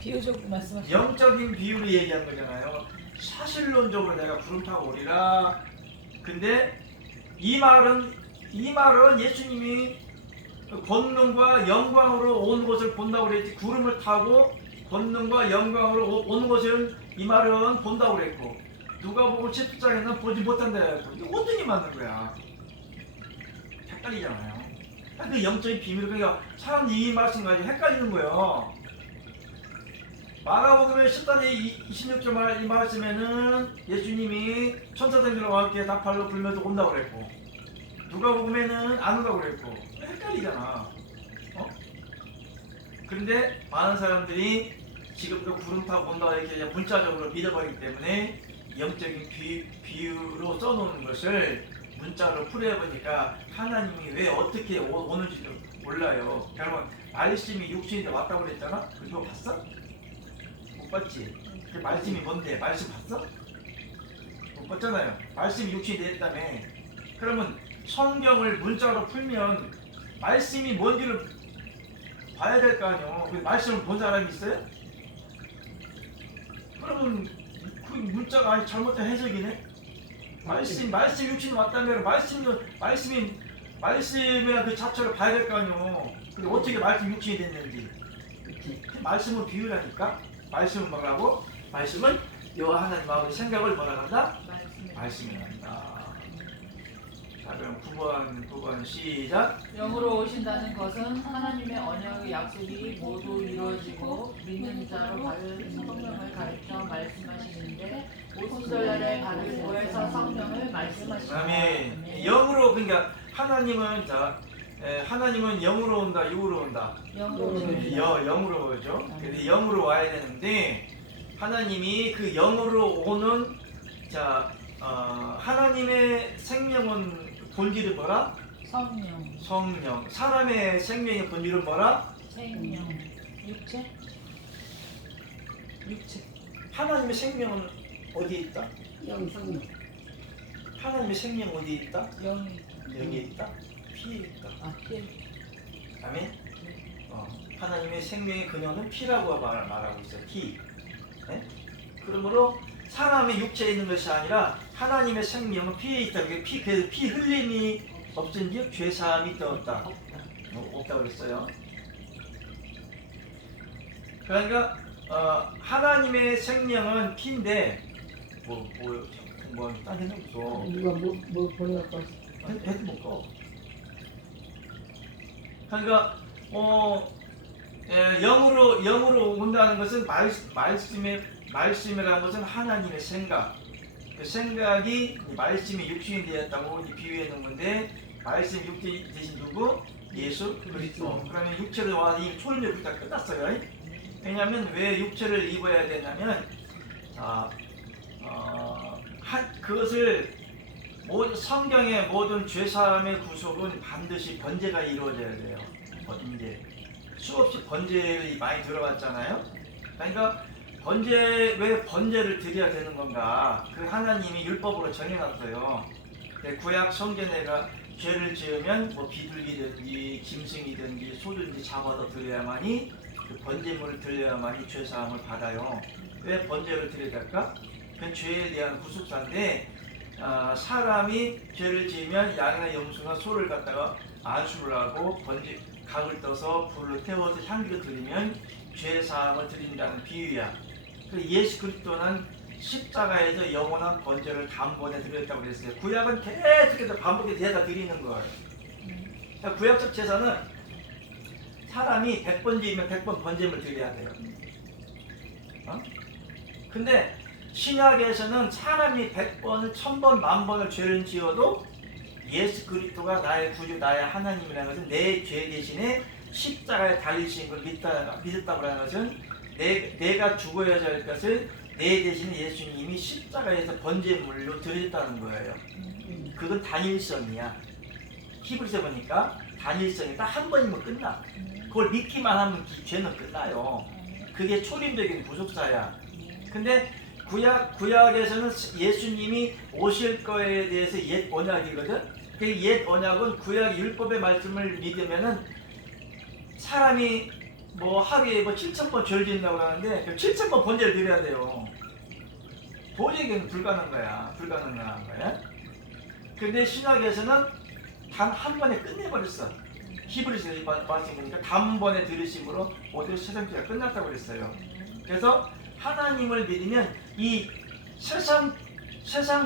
비유적으로 말씀하시죠. 영적인 비유로 얘기한 거잖아요. 사실론적으로 내가 구름 타고 오리라. 근데 이 말은 예수님이 권능과 영광으로 온 것을 본다고 그랬지, 구름을 타고 권능과 영광으로 온 것을 이 말은 본다고 그랬고, 누가복음 10장에는 보지 못한다 그랬고, 이게 어떻게 맞는 거야? 헷갈리잖아요. 그 영적인 비밀, 그러니까 사람들이 이 말씀 가지고 헷갈리는 거예요. 마가복음의 10장 26절 이 말씀에는 예수님이 천사들과 함께 나팔로 불면서 온다고 그랬고, 누가복음에는 안 온다고 그랬고, 헷갈리잖아. 그런데 많은 사람들이 지금도 구름 타고 온다고 이렇게 문자적으로 믿어버리기 때문에 영적인 비유로 써놓는 것을 문자로 풀어보니까 하나님이 왜 어떻게 오는지도 몰라요. 여러분, 말씀이 육신인데 왔다고 그랬잖아? 그거 봤어? 못 봤지? 그 말씀이 뭔데? 말씀 봤어? 못 봤잖아요. 말씀이 육신이 됐다며. 그러면 성경을 문자로 풀면 말씀이 뭔지를 봐야 될 거 아니에요. 그 말씀을 본 사람이 있어요? 그러면 그 문자가 잘못된 해석이네? 말씀 육신이 왔다면 말씀이란 그 자체를 봐야 될 거 아니에요. 근데 어떻게 말씀 육신이 됐는지. 말씀은 비유라니까. 말씀은 뭐라고? 말씀은 여호와 하나님 마음의 생각을 뭐라 한다? 말씀이란다. 자, 그럼 9번 시작. 영으로 오신다는 것은 하나님의 언약의 약속이 모두 이루어지고 믿는 자로 받을 성령을 가르쳐 말씀하시는데 오순절날에 받을 고에서 성령을 말씀하시는 아멘. 영으로, 그러니까 하나님은 하나님은 영으로 온다, 육으로 온다. 영으로 오신다. 영으로 오죠. 근데 영으로 와야 되는데 하나님이 그 영으로 오는 하나님의 생명은 본질은 뭐라? 성령. 사람의 생명의 본질은 뭐라? 생명. 육체. 하나님의 생명은 어디에 있다? 영성령. 하나님의 생명 어디에 있다? 영이. 여기에 있다? 피에 있다. 피. 아멘. 하나님의 생명의 근원은 피라고 말하고 있어요. 피. 네? 그러므로 사람의 육체에 있는 것이 아니라 하나님의 생명은 피에 있다. 그래서 피 흘림이 없은지 죄사함이 없다. 없다고 그랬어요. 그러니까 하나님의 생명은 피인데 딴 생각 없어. 누가 뭐 보내갖고 해도 못 가. 그러니까 영으로 온다는 것은 말씀이라는 것은 하나님의 생각. 그 생각이 말씀이 육신이 되었다고 비유해 놓은 건데, 말씀 육신이 되신 누구? 예수 그리스도. 그러면 육체를 와서 이 초림의 다 끝났어요. 왜냐하면 왜 육체를 입어야 되냐면 그것을 성경의 모든 죄사함의 구속은 반드시 번제가 이루어져야 돼요. 번제. 수없이 번제를 많이 들어봤잖아요. 그러니까 왜 번제를 드려야 되는 건가? 그 하나님이 율법으로 정해놨어요. 구약 성전에가 죄를 지으면 비둘기든지 짐승이든지 소든지 잡아서 드려야만이, 그 번제물을 드려야만이 죄사함을 받아요. 왜 번제를 드려야 될까? 그 죄에 대한 구속사인데, 사람이 죄를 지으면 양이나 염소나 소를 갖다가 안수를 하고 각을 떠서 불로 태워서 향기를 드리면 죄사함을 드린다는 비유야. 예수 그리스도는 십자가에서 영원한 번제를 단번에 드렸다고 그랬어요. 구약은 계속해서 반복해서 드리는 거예요. 그러니까 구약적 제사는 사람이 100번제이면 100번 번제물 드려야 돼요. 근데 신약에서는 사람이 100번을 1000번, 10,000번을 죄를 지어도 예수 그리스도가 나의 구주, 나의 하나님이라는 것은 내 죄 대신에 십자가에 달리신 걸 믿었다고 하는 것은 내가 죽어야 할 것을 내 대신에 예수님이 십자가에서 번제물로 드렸다는 거예요. 그건 단일성이야. 히브리서 보니까 단일성이 딱 한 번이면 끝나. 그걸 믿기만 하면 죄는 끝나요. 그게 초림적인 구속사야. 근데 구약에서는 예수님이 오실 거에 대해서 옛 언약이거든. 그 옛 언약은 구약 율법의 말씀을 믿으면은 사람이 뭐 하루에 뭐 7,000번 죄를 짓는다고 하는데 7,000번 번제를 드려야 돼요. 도저히 불가능한 거야. 근데 신학에서는 단 한 번에 끝내버렸어. 히브리서 말씀 보니까 단번에 들으심으로 모두 세상죄가 끝났다고 그랬어요. 그래서 하나님을 믿으면 이 세상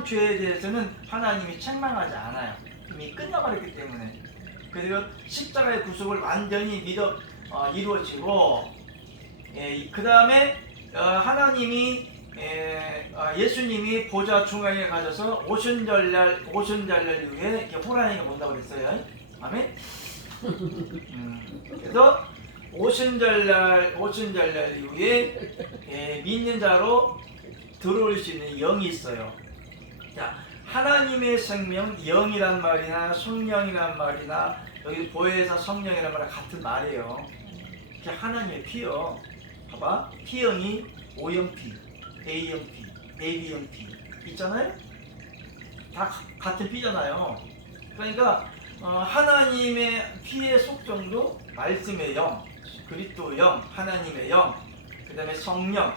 죄에 대해서는 하나님이 책망하지 않아요. 이미 끝나버렸기 때문에. 그리고 십자가의 구속을 완전히 이루어지고, 그 다음에 하나님이 예수님이 보좌 중앙에 가셔서 오순절날 이후에 이렇게 호랑이가 온다고 그랬어요. 아멘. 그래서 오순절날 이후에 믿는 자로 들어올 수 있는 영이 있어요. 자, 하나님의 생명, 영이란 말이나 성령이란 말이나 여기 보혜사 성령이란 말이랑 같은 말이에요. 이게 하나님의 피요. 봐봐, P형이 O형 피, A형 피, AB형 피 있잖아요. 다 같은 피잖아요. 그러니까 하나님의 피의 속성도 말씀의 영, 그리스도 영, 하나님의 영, 그 다음에 성령,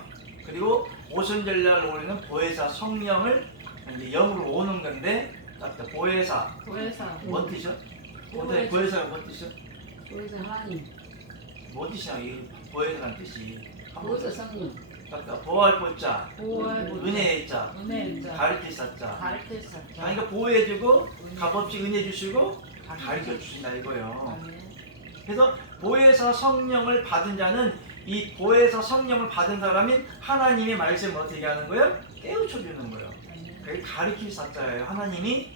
그리고 오순절날 오는 보혜사 성령을 이제 영으로 오는 건데, 보혜사 뭔 뜻이요? 보혜사가 뭔 뜻이요? 그래서 하나님, 뭔 뜻이야? 이 보혜사라는 뜻이. 그래서 성령, 보호할 보자, 보호할 은혜의 자, 가르칠 사자. 그러니까 보호해주고 값없이 은혜 주시고 가르쳐 주신다 이거예요. 그래서 보혜사 성령을 받은 자는, 이 보혜사 성령을 받은 사람이 하나님의 말씀을 어떻게 하는 거예요? 깨우쳐 주는 거예요. 그게 가르칠 사자예요. 하나님의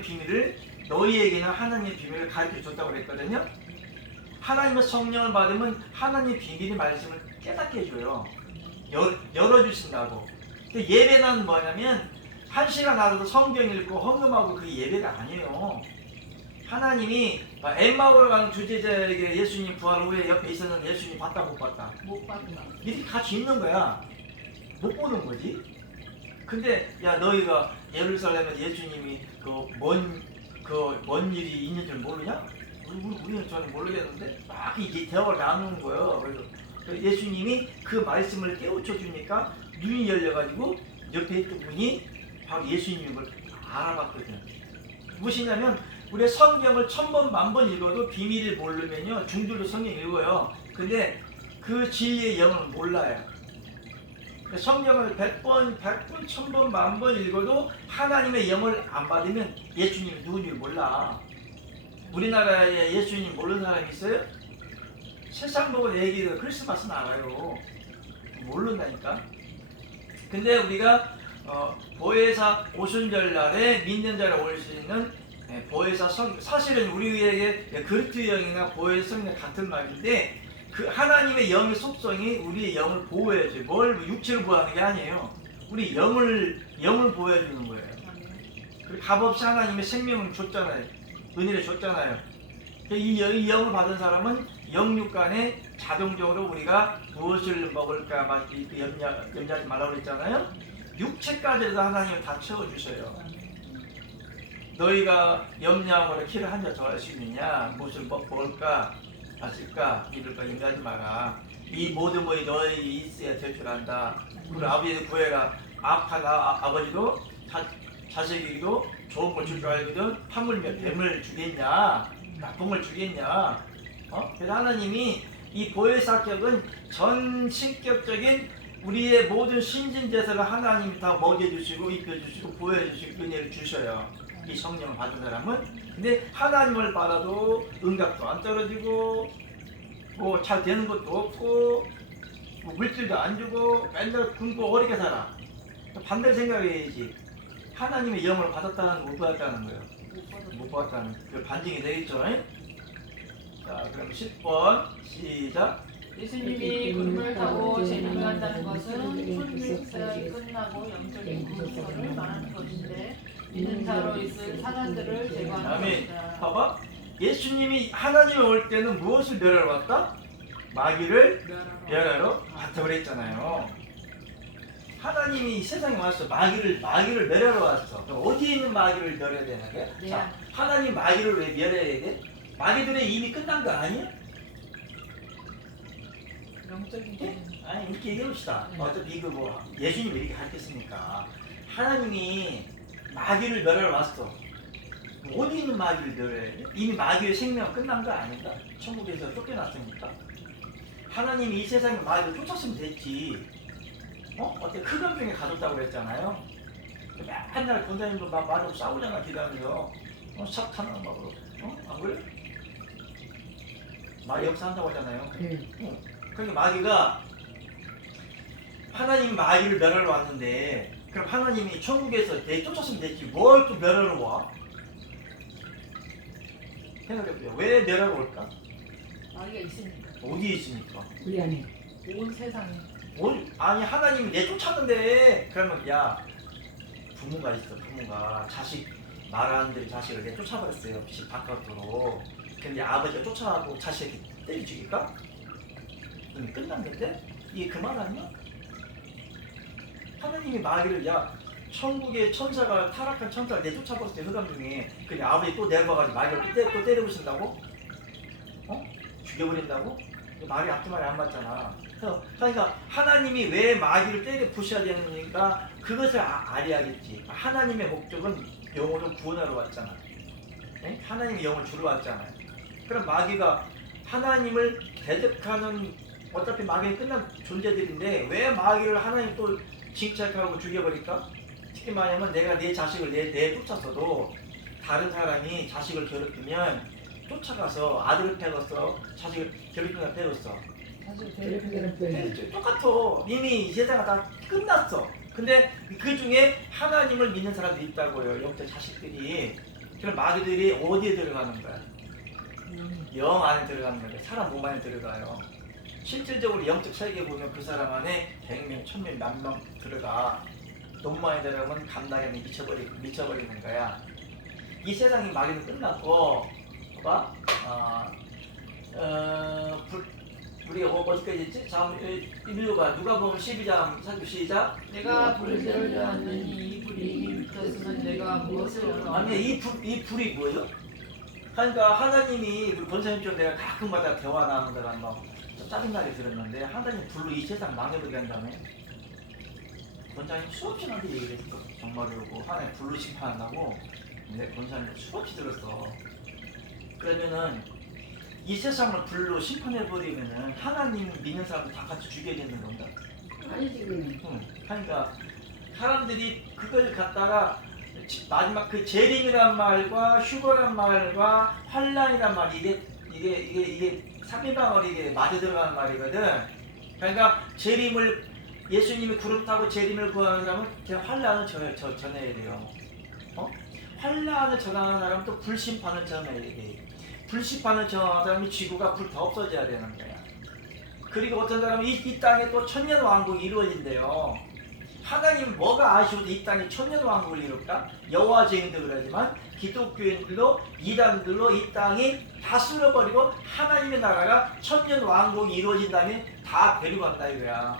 비밀을, 너희에게는 하나님의 비밀을 가르쳐 줬다고 그랬거든요. 하나님의 성령을 받으면 하나님의 비밀의 말씀을 깨닫게 해줘요. 열어주신다고. 근데 예배는 뭐냐면 1시간 하루도 성경 읽고 헌금하고 그게 예배가 아니에요. 하나님이 엠마오로 가는 주제자에게 예수님 부활 후에 옆에 있었는데 예수님 봤다 못 봤다? 못 봤다. 이렇게 같이 있는 거야. 못 보는 거지. 근데 야, 너희가 예루살렘에 예수님이 먼 일이 있는 줄 모르냐? 우리는 저는 모르겠는데 막 이게 대화를 나누는 거예요. 그래서 예수님이 그 말씀을 깨우쳐 주니까 눈이 열려가지고 옆에 있던 분이 바로 예수님인 걸 알아봤거든. 무엇이냐면 우리 성경을 1000번, 10,000번 읽어도 비밀을 모르면요 중들도 성경 읽어요. 근데 그 진리의 영을 몰라요. 성경을 100번, 1000번, 10,000번 읽어도 하나님의 영을 안 받으면 예수님이 누군지 몰라. 우리나라에 예수님 모르는 사람이 있어요? 세상 보고 얘기해도 크리스마스는 알아요. 모른다니까. 근데 우리가 보혜사 오순절날에 믿는 자를 올 수 있는 보혜사 사실은 우리에게 그리스도 영이나 보혜사 성령 같은 말인데, 그 하나님의 영의 속성이 우리의 영을 보호해줘요. 뭘 육체를 보호하는 게 아니에요. 우리 영을 보호해주는 거예요. 그리고 값없이 하나님의 생명을 줬잖아요. 은혜를 줬잖아요. 이 영을 받은 사람은 영육간에 자동적으로 우리가 무엇을 먹을까 염려하지 말라고 그랬잖아요. 육체까지도 하나님을 다 채워주셔요. 너희가 염려하고 키를 한 잔 더 할 수 있느냐? 무엇을 먹을까? 마실까? 입을까? 염려하지 마라. 이 모든 것이 너희 있어야 될 줄 안다. 그리고 아버지의 구애가 악하다. 아버지도 자식에게도 좋은 걸 줄 줄 알거든. 파물며 뱀을 주겠냐? 나쁜 걸 주겠냐? 그래서 하나님이 이 보혜사격은 전 신격적인 우리의 모든 신진제사를 하나님이 다 먹여주시고 입혀주시고 보여주시고 은혜를 주셔요. 이 성령을 받은 사람은. 근데 하나님을 받아도 응답도 안 떨어지고 뭐 잘 되는 것도 없고 뭐 물질도 안 주고 맨날 굶고 어리게 살아. 반대로 생각해야지. 하나님의 영을 받았다는 못 받았다는 거예요. 못 받았다는 그 반증이 되겠죠. 자, 그럼 10번 시작. 예수님이 구름을 타고 재림을 한다는 것은 천주사역이 끝나고 영적인 구속을 말하는 것인데, 믿는 자로 있을 사단들을 제거하는 아멘. 것이다. 봐봐. 예수님이 하나님이 올 때는 무엇을 멸하러 왔다? 마귀를 멸하러 왔다고 그랬잖아요. 하나님이 이 세상에 왔어. 마귀를 멸하러 왔어. 그럼 어디에 있는 마귀를 멸해야 되는 거야? 자, 하나님 마귀를 왜 멸해야 돼? 마귀들의 이미 끝난 거 아니에요? 영적인 예? 아니 이렇게 얘기합시다. 네. 어차피 이거 뭐 예수님이 이렇게 가르쳤으니까 하나님이 마귀를 멸하러 왔어. 어디 있는 마귀를 멸해? 이미 마귀의 생명 끝난 거 아닌가? 천국에서 쫓겨났으니까. 하나님이 이 세상에 마귀를 쫓았으면 됐지. 어때? 흑암 중에 가뒀다고 그랬잖아요. 맨날 권사님도 막 마귀하고 싸우잖아 기다리면서. 사탄은 막으로. 안 그래? 마귀 역사한다고 하잖아요. 네. 그러니까 마귀가 하나님 마귀를 멸하러 왔는데 그럼 하나님이 천국에서 쫓았으면 됐지 뭘 또 멸하러 와? 생각해보세요. 왜 멸하러 올까? 마귀가 있으니까 어디에 있으니까? 우리 안에. 온 세상에 아니 하나님이 내 쫓았는데 그러면 야 부모가 있어. 부모가 자식 말하는 대로 자식을 내 쫓아버렸어요. 집 바깥으로. 근데 아버지가 쫓아가고 자식을 때려 죽일까? 그럼 끝난 건데? 이게 그 말 아니야? 하나님이 마귀를 야 천국의 천사가 타락한 천사를 내쫓아버렸을 때 흑암 중에 근데 아버지 또 내려가가지고 마귀를 또 때려부신다고? 죽여버린다고? 말이 앞뒤 말이 안 맞잖아. 그러니까 하나님이 왜 마귀를 때려 부셔야 되는가 그것을 알아야겠지. 하나님의 목적은 영혼을 구원하러 왔잖아. 네? 하나님이 영혼을 주러 왔잖아요. 그럼 마귀가 하나님을 대적하는 어차피 마귀는 끝난 존재들인데 왜 마귀를 하나님 또 징책하고 죽여버릴까? 쉽게 말하면 내가 내 자식을 내 쫓았어도 다른 사람이 자식을 괴롭히면 쫓아가서 아들을 패웠어 자식을 괴롭히면 패웠어 사실 괴롭히는 똑같아. 이미 이 세상은 다 끝났어. 근데 그 중에 하나님을 믿는 사람들이 있다고요. 영적 자식들이. 그럼 마귀들이 어디에 들어가는 거야? 영 안에 들어가는 거야. 사람 몸 안에 들어가요. 실질적으로 영적 세계 보면 그 사람 안에 100명, 1000명, 만명 들어가. 너무 많이 들어가면 감당에 미쳐버리는 거야. 이 세상이 마귀는 끝났고, 봐봐. 우리가 어디까지 했지? 자, 읽어봐. 누가 보면 12장, 3주 시작. 내가 불을 들려왔느니 이 불이 붙었으면 내가 무엇을 얻어 아니, 이 불이 뭐예요? 그러니까 하나님이 우리 권사님처럼 내가 가끔마다 대화 나누는 데가 막 짜증나게 들었는데 하나님 불로 이 세상 망해버리게 한다며. 권사님 수없이 나한테 얘기를 했어. 정말이고 하나님 불로 심판한다고 내 권사님 수없이 들었어. 그러면은 이 세상을 불로 심판해버리면은 하나님 믿는 사람들 다 같이 죽여야 되는 건가? 아니지 그냥. 그러니까 사람들이 그걸 갖다가 마지막 그 재림이란 말과 휴거란 말과 환란이란 말이 이게 삼위방을 이게 맞아 들어가는 말이거든. 그러니까 재림을 예수님이 구름 타고 재림을 구하는 사람은 그냥 환란을 전해야 돼요. 환란을 전하는 사람은 또 불심판을 전해야 돼. 불심판을 전하는 사람이 지구가 불 다 없어져야 되는 거야. 그리고 어떤 사람은 이 땅에 또 천년 왕국이 이루어진대요. 하나님은 뭐가 아쉬워도 이 땅에 천년 왕국을 이룰까? 여호와 증인도 그러지만 기독교인들도 이단들로 이 땅이 다 쓸어버리고 하나님의 나라가 천년 왕국이 이루어진 다음에 다 데려간다 이거야.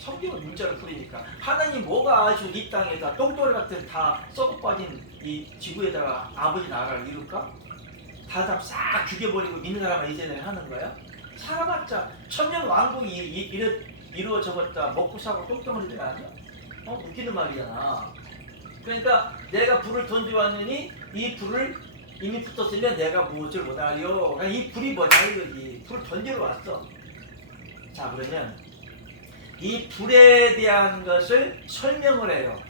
성경을 문자로 풀이니까 하나님 뭐가 아쉬워도 이 땅에다 똥돌이 같은 다 썩어빠진 이 지구에다가 아버지 나라를 이룰까? 다른 사람 싹 죽여버리고 믿는 사람만 이 세상에 하는 거야? 살아봤자 천년 왕국이 이루어져버렸다 먹고 사고 똥덩어리들 아니야? 웃기는 말이잖아. 그러니까 내가 불을 던져왔느니 이 불을 이미 붙었으면 내가 무엇을 못하리요. 이 불이 뭐냐 이거지. 불을 던지러 왔어. 자 그러면 이 불에 대한 것을 설명을 해요.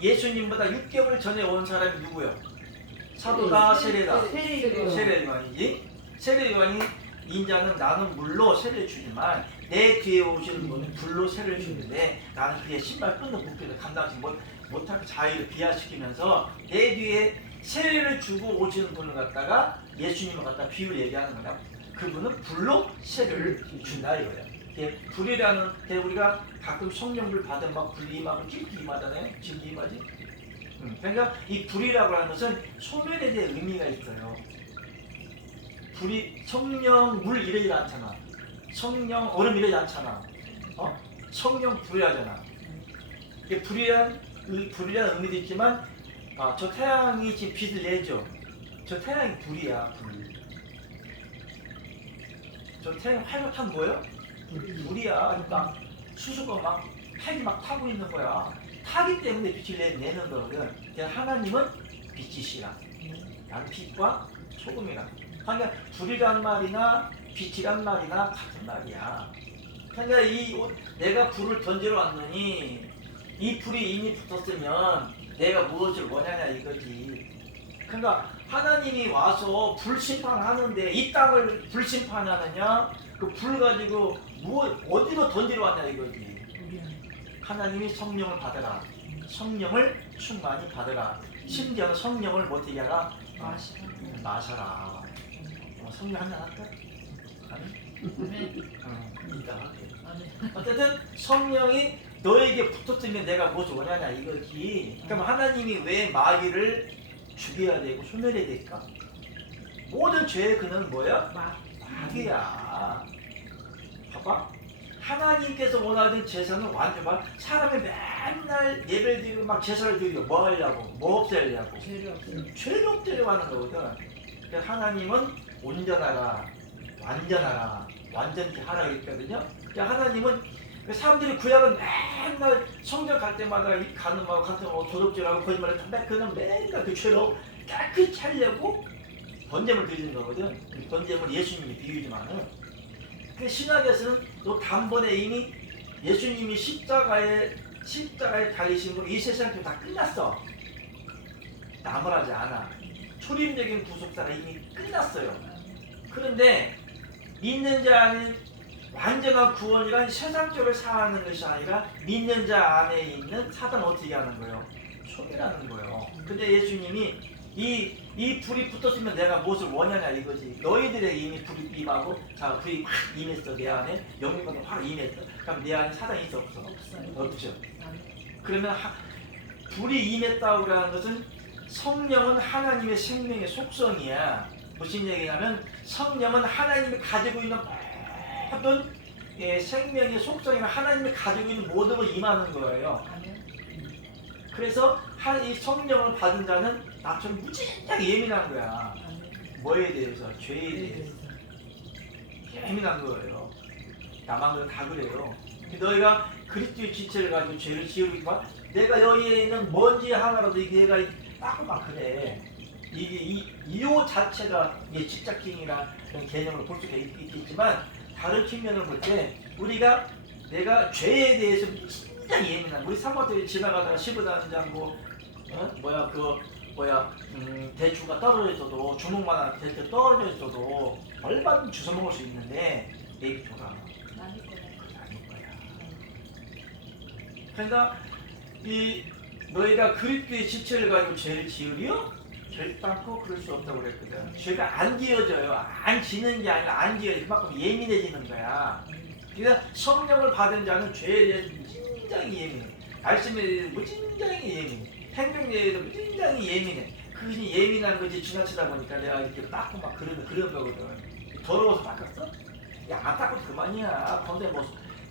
예수님보다 6개월 전에 온 사람이 누구요? 사도가 세례다. 세례요한이지. 세례요한이 인자는 나는 물로 세례를 주지만 내 뒤에 오시는 분은 불로 세례를 주는데 나는 그의 신발 끈도 묶여서 감당하지 못하게 자유를 비하시키면서 내 뒤에 세례를 주고 오시는 분을 갖다가 예수님을 갖다 비유를 얘기하는 거야. 그분은 불로 세례를 준다 이거야. 불이라는 게 우리가 가끔 성령불 받으면 막 불이 임하고 깊이 임하잖아요. 지금 임하지? 그러니까 이 불이라고 하는 것은 소멸에 대한 의미가 있어요. 불이 성령 물 이러지 않잖아. 성령 얼음 이러지 않잖아. 성령 불이라잖아. 이게 불이란 의미도 있지만 저 태양이 지금 빛을 내죠. 저 태양이 불이야. 불. 저 태양 활력탄 뭐예요? 불이야. 그러니까 수수가 막 핵이 막 타고 있는 거야. 타기 때문에 빛을 내는 거거든. 그러니까 하나님은 빛이시라. 나는 빛과 소금이라. 그러니까 불이란 말이나 빛이란 말이나 같은 말이야. 그러니까 내가 불을 던지러 왔느니 이 불이 이미 붙었으면 내가 무엇을 원하냐 이거지. 그러니까 하나님이 와서 불심판하는데 이 땅을 불심판하느냐 그 불 가지고 어디로 던지러 왔냐 이거지. 하나님이 성령을 받아라. 성령을 충만히 받아라. 심지어는 성령을 못하게 하라. 마셔라. 성령 한잔 할까? 아니? 이따 할게. 어쨌든 성령이 너에게 붙었으면 내가 무엇을 원하냐 이거지. 그럼 하나님이 왜 마귀를 죽여야 되고 소멸해야 될까? 모든 죄의 근원은 뭐야? 마귀야. 봐봐. 하나님께서 원하는 제사는 완전 사람이 맨날 예배를 드리고 막 제사를 드리고 뭐 하려고? 뭐 없애려고? 죄를 없애려고 하는 거거든. 그러니까 하나님은 온전하라, 완전하라, 완전히 하라 했거든요. 그러니까 하나님은 사람들이 구약은 맨날 성전 갈 때마다 가늠하고 간통하고 도둑질하고 거짓말을 담배 그는 맨날 그 죄로 깨끗이 하려고 번제물 드리는 거거든. 번제물 예수님이 비유지만은 그 신약에서는 또 단번에 이미 예수님이 십자가에 달리신 거 이 세상 다 끝났어. 나무라지 않아. 초림적인 구속사가 이미 끝났어요. 그런데 믿는 자는 완전한 구원이란 세상적으로 사는 것이 아니라 믿는 자 안에 있는 사단을 어떻게 하는 거예요? 소멸하는 거예요. 근데 예수님이 이 불이 붙었으면 내가 무엇을 원하냐 이거지. 너희들에게 이미 불이 임하고 자 불이 확 임했어. 내 안에 영광이 확 임했어. 그럼 내 안에 사단이 있어 없어? 없죠. 그러면 불이 임했다고 하는 것은 성령은 하나님의 생명의 속성이야. 무슨 얘기냐면 성령은 하나님이 가지고 있는 모든 생명의 속성이나 하나님이 가지고 있는 모든 걸 임하는 거예요. 그래서 이 성령을 받은 자는 나처럼 무지하게 예민한 거야. 뭐에 대해서? 죄에 대해서. 예민한 거예요. 나만 다 그래요. 너희가 그리스도의 지체를 가지고 죄를 지으고 있지만 내가 여기에 있는 먼지 하나라도 얘가 막 그래. 이요 자체가 집착행위나 그런 개념으로 볼 수가 있겠지만 다른 측면을 볼 때 내가 죄에 대해서 진짜 예민한 우리 사모들이 지나가다가 시부다는 장고 대추가 떨어져 있어도 주먹만한 대추 떨어져 있어도 얼마든지 주워 먹을 수 있는데 내입 줘라. 아닐 거야. 그러니까 너희가 그리스도의 지체를 가지고 죄를 지으리요? 결단코 그럴 수 없다고 그랬거든. 죄가 안 지어져요. 안 지는 게 아니라 안 지어져. 그만큼 예민해지는 거야. 그러니까 성령을 받은 자는 죄에 대해서 무진장이 예민해. 말씀에 대해서 무진장이 예민해. 행동에 대해서 무진장이 예민해. 그것이 예민한 것이 지나치다 보니까 내가 이렇게 닦고 막 그런 거거든. 더러워서 닦았어? 야, 안 닦아도 그만이야. 근데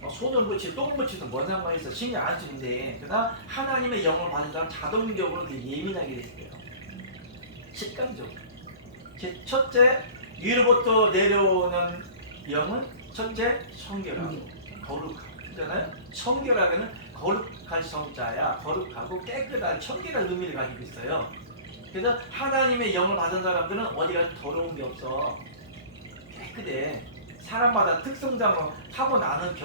손을 묻히고 똥 묻히도 뭔 상관이 있어. 신경 안 쓰는데. 그러나 하나님의 영을 받은 사람 자동적으로 되게 예민하게 됐어요. 직감적으로. 첫째, 위로부터 내려오는 영은 첫째, 성결하고 거룩하잖아요. 성결하게는 거룩할 성자야. 거룩하고 깨끗한 청결한 의미를 가지고 있어요. 그래서 하나님의 영을 받은 사람들은 어디가 더러운 게 없어. 깨끗해. 사람마다 특성상으로 타고나는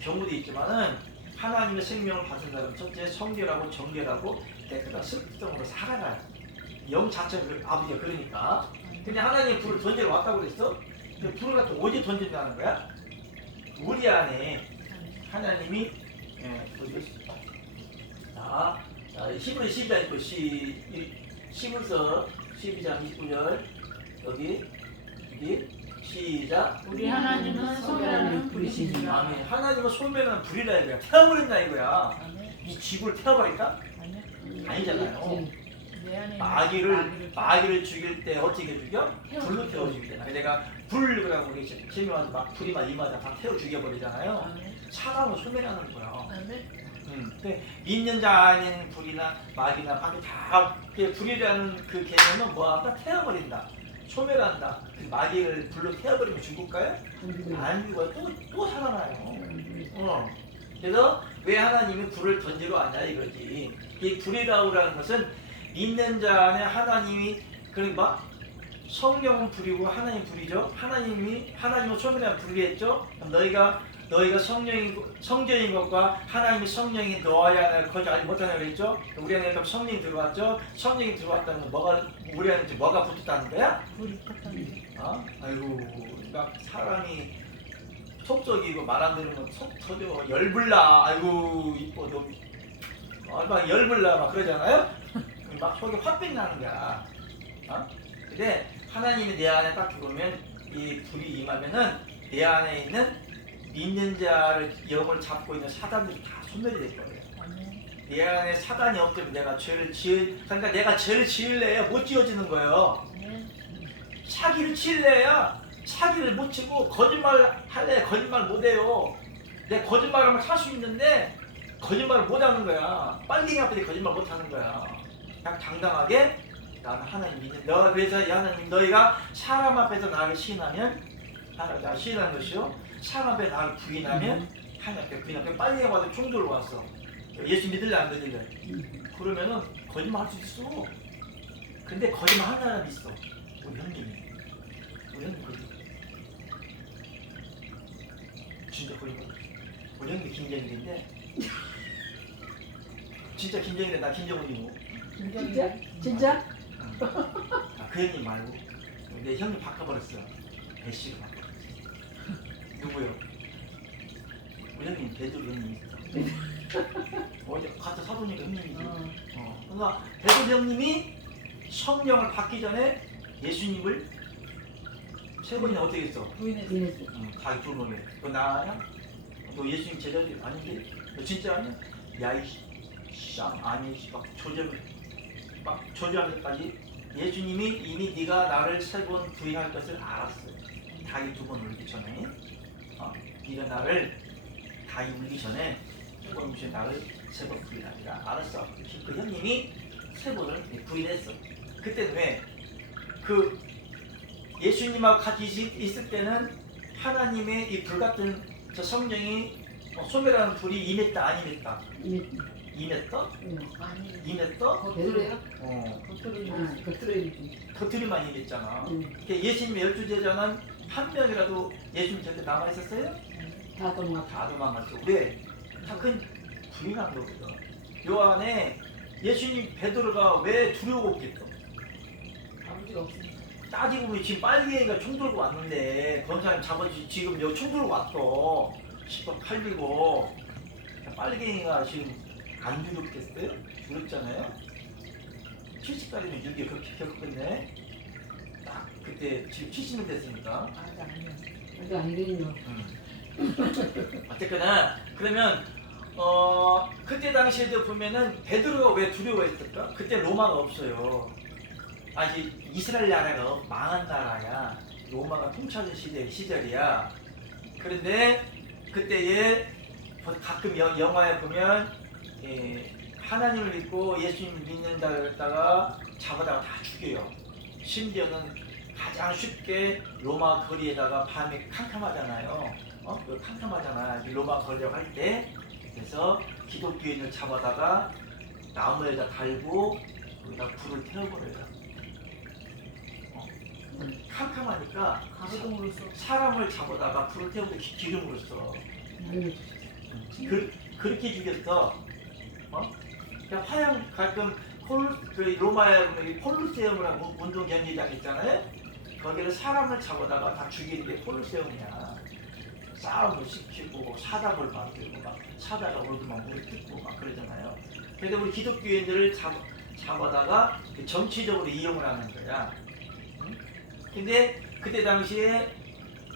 경우도 있지만은 하나님의 생명을 받은 사람은 첫째 성결하고 정결하고 깨끗한 습성으로 살아가요. 영 자체를 아버지가 그러니까. 근데 하나님이 불을 던지러 왔다고 그랬어? 근데 불을 갖다 어디 던진다는 거야? 우리 안에 하나님이 자, 히브리 12장 있고 히브리서 12장 29절 여기 시작. 우리 하나님은 소멸하는 불이시니라. 아멘. 하나님은 소멸하는 불이라 이거야. 태워버린다 이거야. 이 지구를 태워버릴까? 아니잖아요. 마귀를 죽일 때 어떻게 죽여? 불로 태워 죽이잖아. 내가 불이라고 우리 재미와서 막 불이 막 임하다 다 태워 죽여버리잖아요. 사람을 소멸하는 거야. 믿는 자 아닌 불이나 마귀나 마귀 다 불이라는 그 개념은 뭐야? 다 태워버린다. 소멸한다. 그 마귀를 불로 태워버리면 죽을까요? 안 안 죽어요. 또 살아나요. 그래서 왜 하나님이 불을 던지러 왔냐 이거지. 이 불이라고 하는 것은 믿는 자 안에 하나님이 그러니까 성령은 불이고 하나님 불이죠. 하나님은 소멸한 불이겠죠. 너희가 성전인 것과 하나님의 성령이 너희 안에 거주하지 못하냐 그랬죠. 우리 안에 그럼 성령이 들어왔죠. 성령이 들어왔다는 건 우리 안에 뭐가 붙었다는 거야? 불이 탔다는 아이고 막 사람이 속썩이고 말 안 들으면 속 터져 열불나. 아이고 이뻐 막 열불나 막 그러잖아요. 막 속에 화병 나는 거야. 근데 하나님이 내 안에 딱 들어오면 이 불이 임하면은 내 안에 있는 믿는 자를 영을 잡고 있는 사단들이 다 소멸이 될 거예요. 내 안에 사단이 없으면 그러니까 내가 죄를 지을래야 못 지어지는 거예요. 사기를 칠래야 사기를 못 치고 거짓말 할래 거짓말 못 해요. 내가 거짓말하면 살 수 있는데 거짓말을 못 하는 거야. 빨갱이 앞에 거짓말 못 하는 거야. 그냥 당당하게 나는 하나님 믿는 너가 그래서 하나님 너희가 사람 앞에서 나를 시인하면 나 시인하는 것이요. 사람 앞에 나를 부인하면 하나님 앞에 부인하면 빨갱이가 와서 총 들고 왔어. 예수 믿을래 안 믿을래? 그러면은 거짓말 할 수 있어. 근데 거짓말 하는 사람이 있어. 우리 형님 거짓말. 진짜 거짓말. 우리 형님 김정일인데 진짜 김정일인데 나 김정은이고. 진짜? 그 형님 말고 내 형님 바꿔버렸어. 배씨로 바꿔버렸어. 누구요? 우리 형님 베드로 형님 있어. 어제 같은 사돈이가 형님이지. 그러니까 베드로 형님이 성령을 받기 전에 예수님을 세 번이나 어떻게 했어? 부인했어. 다 둘러내. 너 나야? 너 예수님 제자들 아닌데? 너 진짜 아니야? 야이 쌍 아니 막 조절하기까지 예수님이 이미 네가 나를 세 번 부인할 것을 알았어요. 닭이 두 번 울기 전에 네가 나를 닭이 울기 전에 세 번 울기 전에 나를 세 번 부인하리라 알았어. 그 형님이 세 번을 부인했어. 그때는 왜? 그 예수님하고 같이 있을 때는 하나님의 이 불같은 저 성령이 소멸하는 불이 임했다 안 임했다? 임했다? 임했다? 겉으로요? 겉으로 겉으로만 임했잖아. 예수님의 12제자는 한 명이라도 예수님 곁에 남아있었어요? 다 도망갔다. 다 도망갔어. 왜? 다 큰 불이 난 거거든. 요 안에 예수님 베드로가 왜 두려워 없겠어? 아버지가 없으니까. 따지고 보면 지금 빨갱이가 총 들고 왔는데 검사님 잡아지 지금 여기 총 들고 왔어. 시방 팔리고 빨갱이가 지금 안 두렵겠어요? 두렵잖아요? 70살이면 6.25 그렇게 겪었네. 딱 그때 지금 70년 됐으니까. 아직 아니거든요. 어쨌거나 그러면 그때 당시에도 보면은 베드로가 왜 두려워했을까? 그때 로마가 없어요. 아직 이스라엘 나라가 망한 나라야. 로마가 통치하는 시절이야. 그런데 그때에 가끔 영화에 보면 하나님을 믿고 예수님 믿는 자를 갖다가 잡아다가 다 죽여요. 심지어는 가장 쉽게 로마 거리에다가 밤에 캄캄하잖아요. 캄캄하잖아. 로마 거리라고 할 때. 그래서 기독교인을 잡아다가 나무에다 달고 거기다 불을 태워버려요. 캄캄하니까 가로등으로 써. 사람을 잡아다가 불을 태우고 기름으로 써. 그렇게 죽였어. 그러니까 화양 가끔 로마에 콜로세움이라고 운동 경기장 있잖아요. 거기를 사람을 잡아다가 다 죽이는 게 콜로세움이야. 싸움을 시키고 사닥을 만들고 막 사다가 얼굴만 물에 뜯고 막 그러잖아요. 그래서 우리 기독교인들을 잡아다가 정치적으로 이용을 하는 거야. 근데 그때 당시에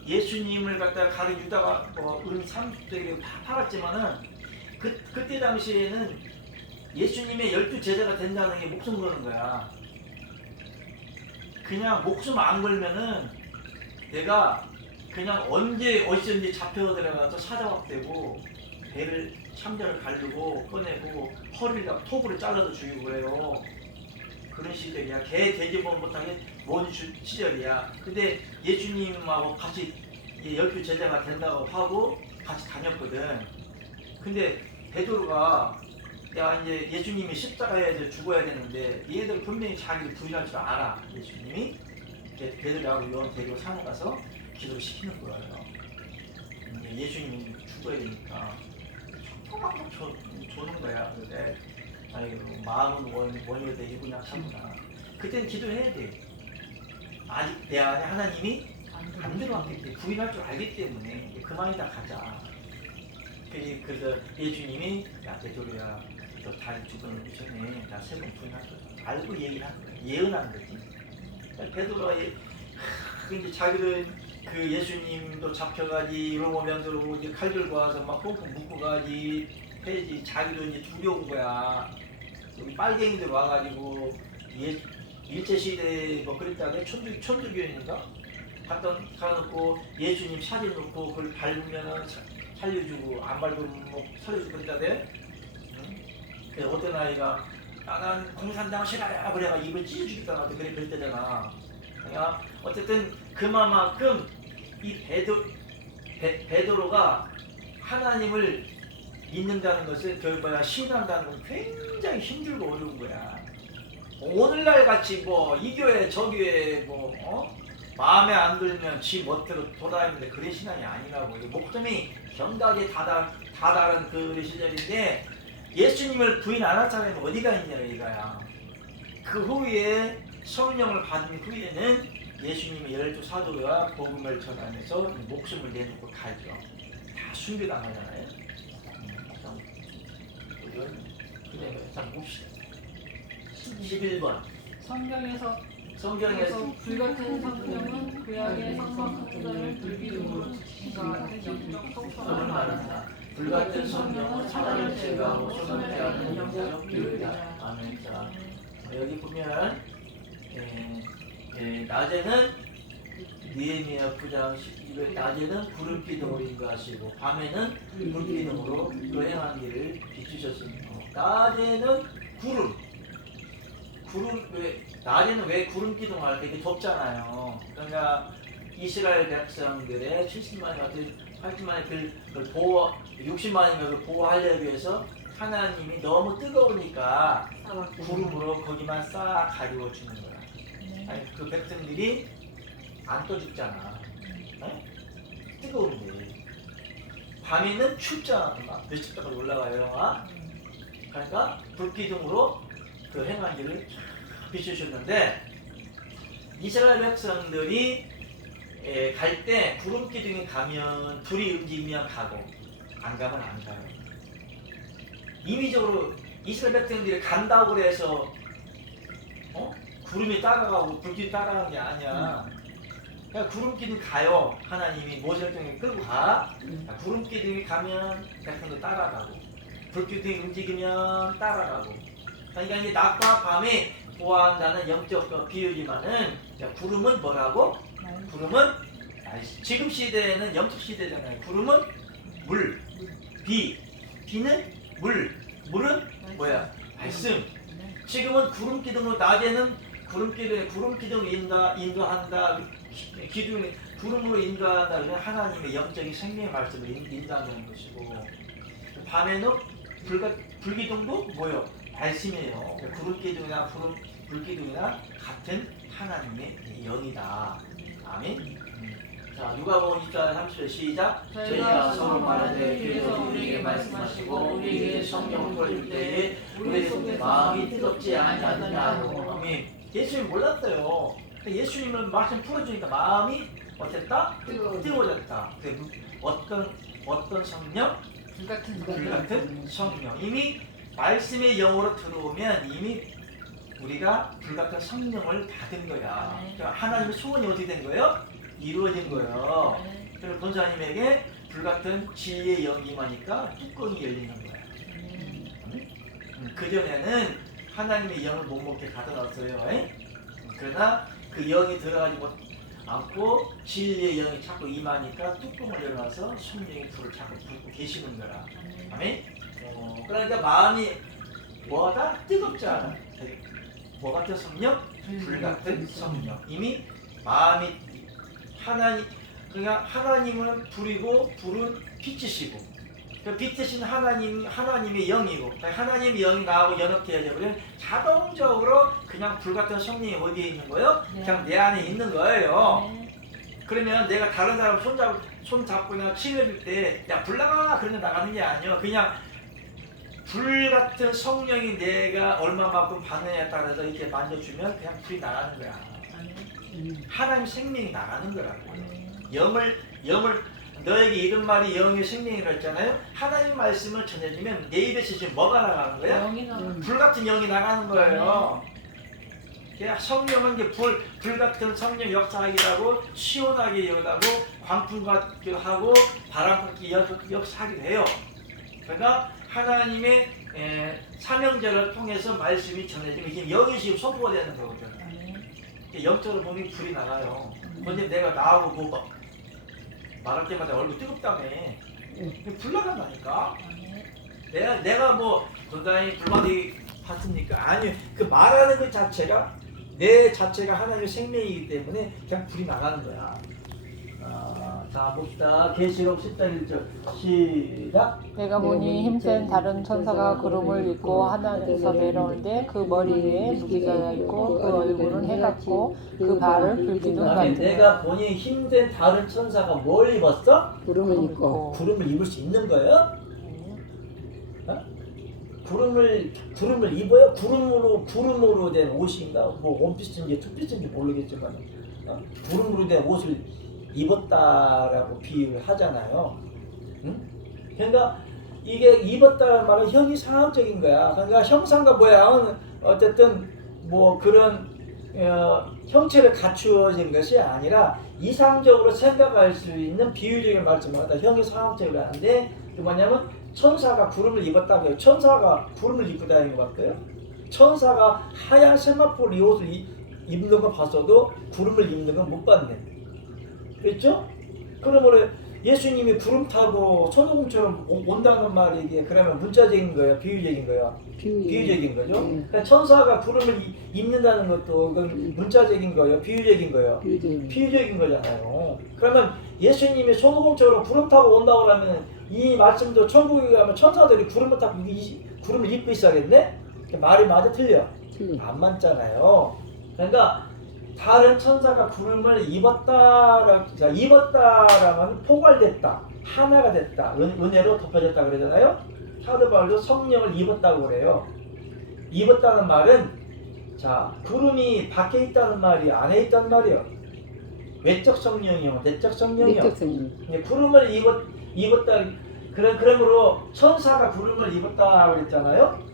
예수님을 갖다가 가른 유다가 은 30대에 다 팔았지만은 그때 당시에는 예수님의 12제자가 된다는 게 목숨 거는 거야. 그냥 목숨 안 걸면은 내가 그냥 언제 어디든지 잡혀 들어가서 사자박되고 배를 창자를 가르고 꺼내고 허리를 톱으로 잘라서 죽이고 그래요. 그런 시절이야. 개 돼지본 못하게 먼 시절이야. 근데 예수님하고 같이 12 제자가 된다고 하고 같이 다녔거든. 근데 베드로가 야 이제 예수님이 십자가에 이제 죽어야 되는데 얘들 분명히 자기를 부인할 줄 알아. 예수님이 베드로하고 요한 데리고 산에 가서 기도를 시키는 거예요. 예수님이 죽어야 되니까 촉촉하고 조는 거야. 근데 아이고 마음은 원이어도 이구나 참구나. 그때는 기도해야 돼. 아직 내 안에 하나님이 안 들어왔기 때문에 부인할 줄 알기 때문에 그만이다 가자. 그래서 예수님이 야 베드로야 너 다리 죽기 전에 나 세 번 부인할 거야. 알고 얘기를 한 거야. 예언한 거지. 베드로가 이제 자기를 그 예수님도 잡혀가지 로마 병들고 이제 칼 들고 와서 막 꽁꽁 묶고 가지 해야지. 자기도 이제 두려운 거야. 여기 빨갱이들 와가지고 일제시대 뭐 그랬다네. 천주교인인가? 갖다 놓고 예수님 사진 놓고 그걸 밟으면 살려주고 안 밟으면 뭐 살려주고 그랬다네. 응? 어떤 아이가 난 공산당 싫어요 그래가 입을 찢어주겠다 나한테 그랬대잖아. 그러니까 어쨌든 그만큼 이 베드로가 하나님을 믿는다는 것을 신한다는 건 굉장히 힘들고 어려운 거야. 오늘날 같이 뭐 이 교회 저 교회 뭐 마음에 안 들면 지 멋대로 돌아다니는데 그런 신앙이 아니라고. 목숨이 경각에 다다른 그 시절인데 예수님을 부인 안 할 사람이 어디가 있냐 이거야. 그 후에 성령을 받은 후에는 예수님이 12 사도가 복음을 전하면서 목숨을 내놓고 가죠. 다 순교당하잖아요. 자 봅시다. 11번 성경에서 성경에서 불같은 성령은 구약의 성막 후자를 불기둥으로 지킨과 같은 영적 속성을 말한다. 불같은 성령은 사단을 제거하고 손을 대하는 영적 비유이다. 아멘. 자 여기 보면 낮에는 느헤미야 9장 12절 낮에는 구름 기둥으로 인도하시고 밤에는 불 기둥으로 그 행한 길을 비추셨습니다. 낮에는 구름 낮에는 왜 구름 기둥을 할까? 이게 덥잖아요. 그러니까 이스라엘 백성들의 70만이 같은 80만의 그걸 보호 60만의 그 보호하려고 해서 하나님이 너무 뜨거우니까 구름으로 거기만 싹 가리워 주는 거야. 아니, 그 백성들이 안 떠죽잖아. 네? 뜨거운데 밤에는 춥잖아. 막 몇십 도까지 올라가요. 그러니까 불기둥으로 그 행한지를 비추셨는데 이스라엘 백성들이 갈 때 구름 기둥이 가면 불이 움직이면 가고 안 가면 안 가요. 임의적으로 이스라엘 백성들이 간다고 그래서 구름이 따라가고 불길이 따라가는 게 아니야. 그러니까 구름 기둥이 가요. 하나님이 모세를 통해 끌고 가. 구름 기둥이 가면 백성들 따라가고 불 기둥이 움직이면 따라가고. 그러니까 이제 낮과 밤에 보호한다는 영적 비유지만은 구름은 뭐라고? 구름은 지금 시대에는 영적 시대잖아요. 구름은 물, 비는 물, 물은 뭐야? 말씀. 지금은 구름 기둥으로 낮에는 구름 기둥을 인도한다. 기둥이 구름으로 인도한다. 이건 하나님의 영적인 생명의 말씀을 인도하는 것이고 밤에는 불기둥도 뭐요? 말씀이에요. 구름기둥이나 불기둥이나 같은 하나님의 영이다. 아멘. 자, 누가복음 2장 30절 시작. 저희가 서로 말하되 주께서 우리에게 말씀하시고 우리에게 성령을 보여줄 때에 우리의 마음이 뜨겁지 아니하느냐. 아멘. 예수님 몰랐어요. 예수님은 말씀 풀어주니까 마음이 어땠다? 뜨거워졌다. 어떤 성령? 불같은 성령. 이미 말씀의 영으로 들어오면 이미 우리가 불같은 성령을 받은 거야. 그러니까 하나님의 소원이 어떻게 된 거예요? 이루어진 거예요. 그래서 권사님에게 불같은 진리의 영이 임하니까 뚜껑이 열리는 거야. 그전에는 하나님의 영을 못 먹게 가둬놨어요. 그러나 그 영이 들어가지 않고 진리의 영이 자꾸 임하니까 뚜껑을 열어놔서 성령의 불을 자꾸 불고 계시는 거라. 아멘? 그러니까 마음이 뭐하다? 뜨겁지 않아. 뭐 같은 성령? 불 같은 성령. 이미 마음이 하나님, 그러니까 하나님은 불이고 불은 빛이시고, 그 빛이신 하나님의 영이고, 하나님의 영이 나하고 연합되어져 버리면 자동적으로 그냥 불 같은 성령이 어디에 있는 거예요? 네. 그냥 내 안에 있는 거예요. 네. 그러면 내가 다른 사람 손잡거나 치료할 때, 야, 불 나가! 그러면 나가는 게 아니에요. 그냥 불 같은 성령이 내가 얼마만큼 받느냐에 따라서 이렇게 만져주면 그냥 불이 나가는 거야. 아멘. 하나님 생명이 나가는 거라고. 아멘. 영을 너에게 이런 말이 영의 생명이라고 했잖아요. 하나님 말씀을 전해주면 내 입에서 지금 뭐가 나가는 거야? 영이 나. 불 같은 영이 나가는 거예요. 그냥 성령은 이제 불 같은 성령 역사하기도 하고 시원하게 여기하고 광풍 같기도 하고 바람 같게 역사하기도 해요. 그러니까 하나님의 사명자를 통해서 말씀이 전해지면 이게 영이 지금 선포가 되는 거거든. 아멘. 영적으로 보면 불이 나가요. 근데 내가 나하고 뭐 말할 때마다 얼굴 뜨겁다며. 불 나간다니까. 아멘. 내가 뭐 건강히 불만이 받습니까? 아니, 그 말하는 것 자체가 내 자체가 하나님의 생명이기 때문에 그냥 불이 나가는 거야. 자, 봅시다. 계시록 10장 1절 시작. 내가 보니 힘센 다른 천사가 구름을 입고 하늘에서 내려오는데 그 머리에 무기가 있고 그 얼굴은 해 같고 그 발을 불기둥 그다음에 같은 내가 보니 힘든 다른 천사가 뭘 입었어? 구름을 입고 구름을 입을 수 있는 거예요? 구름을 입어요? 구름으로 된 옷인가? 뭐 원피스인지 투피스인지 모르겠지만 구름으로 된 옷을 입었다라고 비유를 하잖아요. 응? 그러니까 이게 입었다는 말은 형이상학적인 거야. 그러니까 형상과 모양은 어쨌든 뭐 그런 형체를 갖추어진 것이 아니라 이상적으로 생각할 수 있는 비유적인 말씀을 갖다 형이상학적으로 하는데 그 뭐냐면 천사가 구름을 입었다고 해요. 천사가 구름을 입고 다니는 것 같아요. 천사가 하얀 세마포 이 옷을 입는 거 봤어도 구름을 입는 건 못 봤네. 그렇죠? 그러므로 예수님이 구름 타고 손오공처럼 온다는 말이 이게 그러면 문자적인 거예요? 비유적인 거예요? 비유적인 거죠? 그러니까 천사가 구름을 입는다는 것도 그건 문자적인 거예요? 비유적인 거예요? 비유적인 거잖아요. 그러면 예수님이 손오공처럼 구름 타고 온다고 하면 이 말씀도 천국에 가면 천사들이 구름을 타고 구름을 입고 있어야겠네? 말이 맞아 틀려? 안 맞잖아요. 그러니까 다른 천사가 구름을 입었다라는 포괄됐다, 하나가 됐다, 은혜로 덮여졌다 그러잖아요. 사도 바울도 성령을 입었다고 그래요. 입었다는 말은 자 구름이 밖에 있다는 말이 안에 있다는 말이요. 외적 성령이요, 내적 성령이요. 구름을 입었다. 그러므로 천사가 구름을 입었다고 그랬잖아요.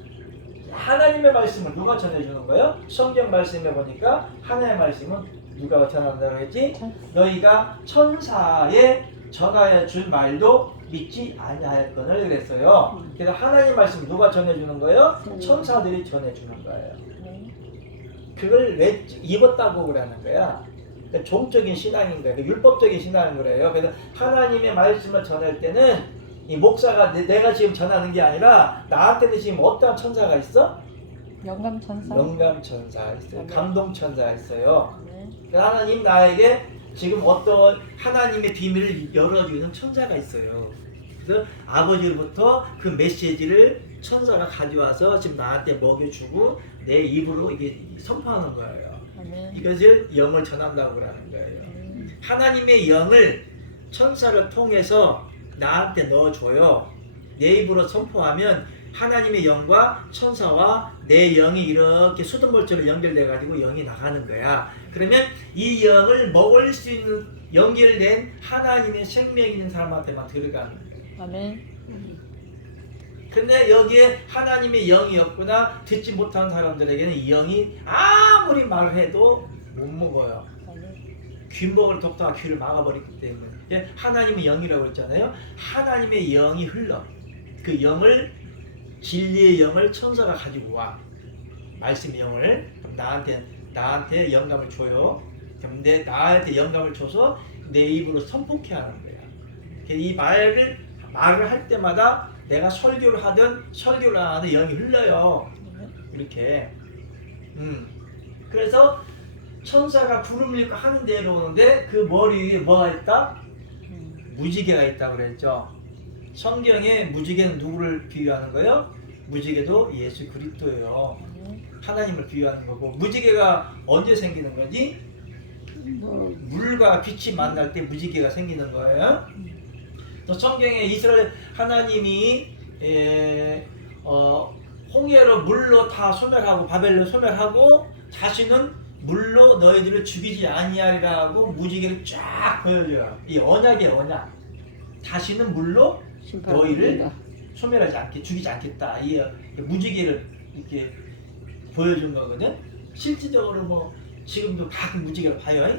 하나님의 말씀을 누가 전해주는 거예요? 성경 말씀에 보니까 하나님의 말씀은 누가 전한다고 했지? 너희가 천사에 전하여 준 말도 믿지 아니하였거늘 그랬어요. 그래서 하나님의 말씀을 누가 전해주는 거예요? 천사들이 전해주는 거예요. 그걸 왜 입었다고 그러는 거야? 그러니까 종적인 신앙인 거예요. 율법적인 신앙인 거예요. 그래서 하나님의 말씀을 전할 때는 이 목사가 내가 지금 전하는 게 아니라 나한테는 지금 어떤 천사가 있어? 영감 천사. 영감 천사가 있어요. 감동 천사가 있어요. 네. 하나님 나에게 지금 어떤 하나님의 비밀을 열어주는 천사가 있어요. 그래서 아버지로부터 그 메시지를 천사가 가져와서 지금 나한테 먹여주고 내 입으로 이게 선포하는 거예요. 아멘. 이것을 영을 전한다고 그러는 거예요. 하나님의 영을 천사를 통해서 나한테 넣어줘요. 내 입으로 선포하면 하나님의 영과 천사와 내 영이 이렇게 수돗물처럼 연결돼가지고 영이 나가는 거야. 그러면 이 영을 먹을 수 있는 연결된 하나님의 생명 있는 사람한테만 들어가는 거예요. 아멘. 근데 여기에 하나님의 영이 없거나 듣지 못하는 사람들에게는 이 영이 아무리 말해도 못 먹어요. 귓목을 독다가 귀를 막아버리기 때문에 하나님의 영이라고 했잖아요. 하나님의 영이 흘러 그 영을 진리의 영을 천사가 가지고 와 말씀의 영을 나한테 영감을 줘요. 근데 나한테 영감을 줘서 내 입으로 선포케 하는 거야. 이 말을 할 때마다 내가 설교를 하든 설교를 안 하든 영이 흘러요. 이렇게 그래서 천사가 구름을 입고 하는 데로 오는데 그 머리 위에 뭐가 있다? 무지개가 있다고 그랬죠. 성경에 무지개는 누구를 비유하는 거예요? 무지개도 예수 그리스도예요. 하나님을 비유하는 거고, 무지개가 언제 생기는 거지? 물과 빛이 만날 때 무지개가 생기는 거예요. 또 성경에 이스라엘 하나님이 홍해로 물로 다 소멸하고 바벨론 소멸하고 자신은 물로 너희들을 죽이지 아니하리라고 무지개를 쫙 보여줘요. 이 언약의 언약. 다시는 물로 너희를 소멸하지 않게 죽이지 않겠다. 이 무지개를 이렇게 보여준 거거든. 실질적으로 뭐 지금도 가끔 무지개를 봐요.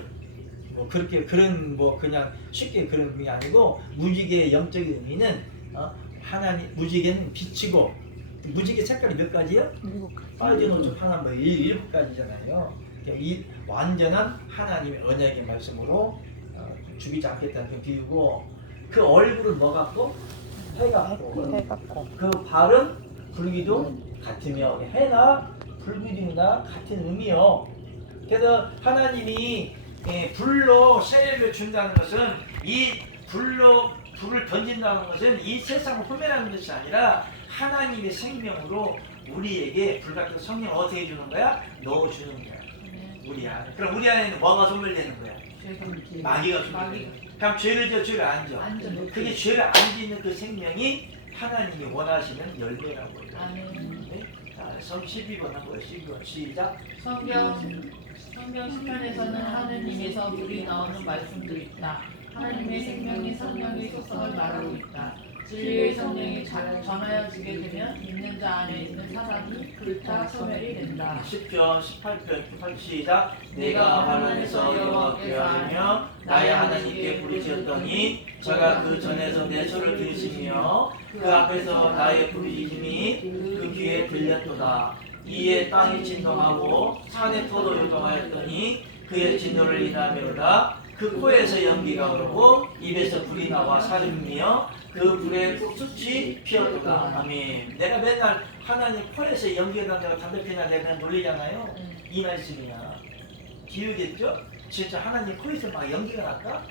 뭐 그렇게 그런 뭐 그냥 쉽게 그런 게 아니고 무지개의 영적인 의미는 하나님 무지개는 빛이고 무지개 색깔이 몇 가지요? 7가지. 빨개 노초 파란 뭐 7가지잖아요. 이 완전한 하나님의 언약의 말씀으로 죽이지 않겠다는 그 비유고 그 얼굴을 뭐 같고? 해 같고 해갖고. 그 발은 불기둥 같으며 해나 불기둥이나 같은 의미요. 그래서 하나님이 불로 세례를 준다는 것은 이 불로 불을 던진다는 것은 이 세상을 소멸하는 것이 아니라 하나님의 생명으로 우리에게 불 같은 성령 어떻게 주는 거야? 넣어주는 거야. 우리 안에. 그럼 우리 안에는 뭐가 소멸되는 거야? 마귀가 소멸되는 거야. 그럼 죄를 져 죄를 안 져. 그게 죄를 안 짓는 그 생명이 하나님이 원하시는 열매라고 해요. 네? 자, 성 12번 하고요. 12번 시작. 성경 10편에서는 하느님에서 물이 나오는 말씀도 있다. 하나님의 생명이 성령의 속성을 말하고 있다. 진리의 성령이 전하여 주게 되면 믿는 자 안에 있는 사람이 불타 소멸이 된다. 10편 18편 시작. 내가 바람에서 여호와께 하며 나의 하나님께 부르짖었더니 저가 그 전에서 내 소를 들으시며 그 앞에서 나의 부르짖음이 그 귀에 들렸도다. 이에 땅이 진동하고 산의 터도 요동하였더니 그의 진노를 인하미로다. 그 코에서 연기가 흐르고 입에서 불이 나와 사름이며 그 불에 숯이 피었도다. 아멘. 내가 맨날 하나님 코에서 연기가 난다고 담배 피나 내가 놀리잖아요. 이 말씀이야. 비유겠죠? 진짜 하나님 코에서 막 연기가 날까?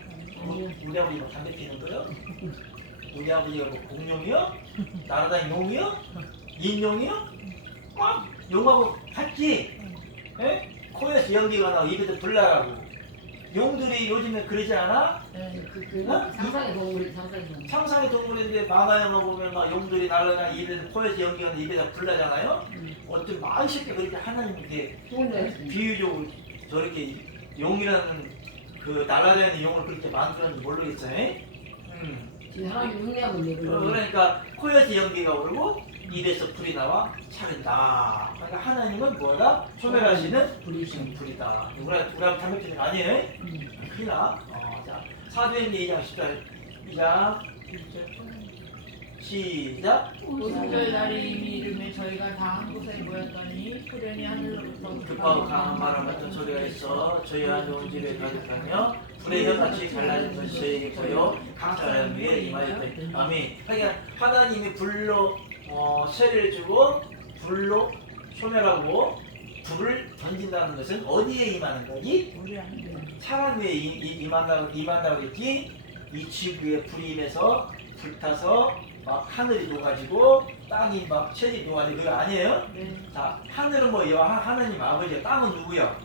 우리 아버지가 담배 피는 거요? 우리 아버지가 뭐 공룡이요? 날아다니는 용이요? 인용이요? 막 용하고 같지? 에? 코에서 연기가 나고 입에서 불 나가고 용들이 요즘에 그러지 않아? 상상의 동물이 상상의 동물. 상상의 동물인데 만화 영화 보면 막 용들이 날아가 입에서 코에서 연기가 나고 입에서 불 나잖아요? 어쩜 많이 쉽게 그렇게 하나님께 비유적으로 저렇게 용이라는 그 날아다니는 용을 그렇게 만들었는지 모르겠어요. 지금 하나님 흉내하고 있네. 그러니까 코에서 연기가 오르고 입에서 불이 나와 차른다. 그러니까 하나님은 뭐다? 소멸하시는 불이다. 우리가 담배 피는 거 아니에요? 큰일 나. 자, 사도행전 2장 10절 시작. 오순절 날이 이미 이르매 저희가 다 한 곳에 모였더니 후련히 하늘로부터 급하고 강한 바람 같은 소리가 있어 저희와 좋은 집에 가득하며 불의 혀같이 갈라진 것이 저희에게 보여 각 사람 위에 임하였더니 아멘. 그러니까 하나님이 불로 세례를 주고 불로 소멸하고 불을 던진다는 것은 어디에 임하는 거지? 사람 위에 임한다고 했지? 이 지구에 불이 임해서 불타서 막 하늘이 녹아지고 땅이 막 채지 녹아지고 그거 아니에요? 자, 하늘은 뭐예요? 하나님 아버지야. 땅은 누구야?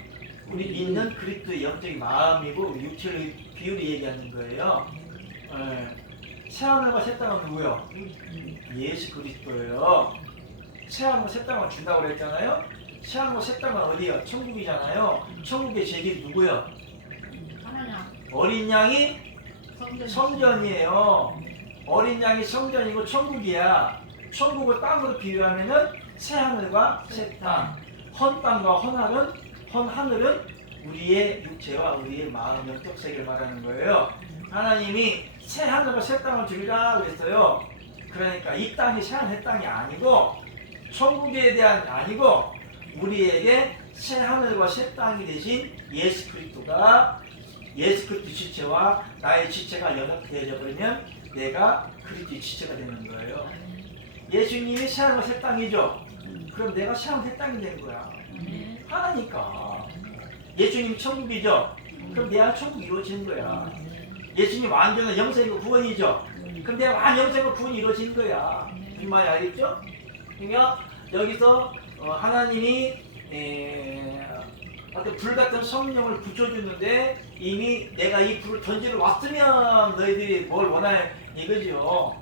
우리 믿는 그리스도의 영적인 마음이고 육체의 비율이 얘기하는 거예요. 새하늘과 새 땅은 누구요? 예수 그리스도예요. 새하늘과 새 땅을 준다고 그랬잖아요. 새하늘과 새 땅은 어디요? 천국이잖아요. 천국의 제길 누구요? 하나님 어린 양이 성전이에요. 어린 양이 성전이고 천국이야. 천국을 땅으로 비유하면은 새 하늘과 새 땅, 헌 땅과 헌 하늘은 우리의 육체와 우리의 마음, 영적 세계를 말하는 거예요. 하나님이 새 하늘과 새 땅을 주리라 그랬어요. 그러니까 이 땅이 새 하늘, 새 땅이 아니고 천국에 대한 아니고 우리에게 새 하늘과 새 땅이 되신 예수 그리스도가 예수 그리스도 지체와 나의 지체가 연합되어져 버리면 내가 그리스도의 지체가 되는 거예요. 예수님이 새하늘과 새 땅이죠. 그럼 내가 새하늘 새 땅이 된 거야. 하나니까. 예수님 천국이죠. 그럼 내 안에 천국이 이루어지는 거야. 예수님 완전한 영생과 구원이죠. 그럼 내 완 영생과 구원이 이루어지는 거야. 이 말이 알겠죠? 그러니까 여기서 하나님이 어떤 불 같은 성령을 붙여주는데 이미 내가 이 불을 던지러 왔으면 너희들이 뭘 원해 이거죠.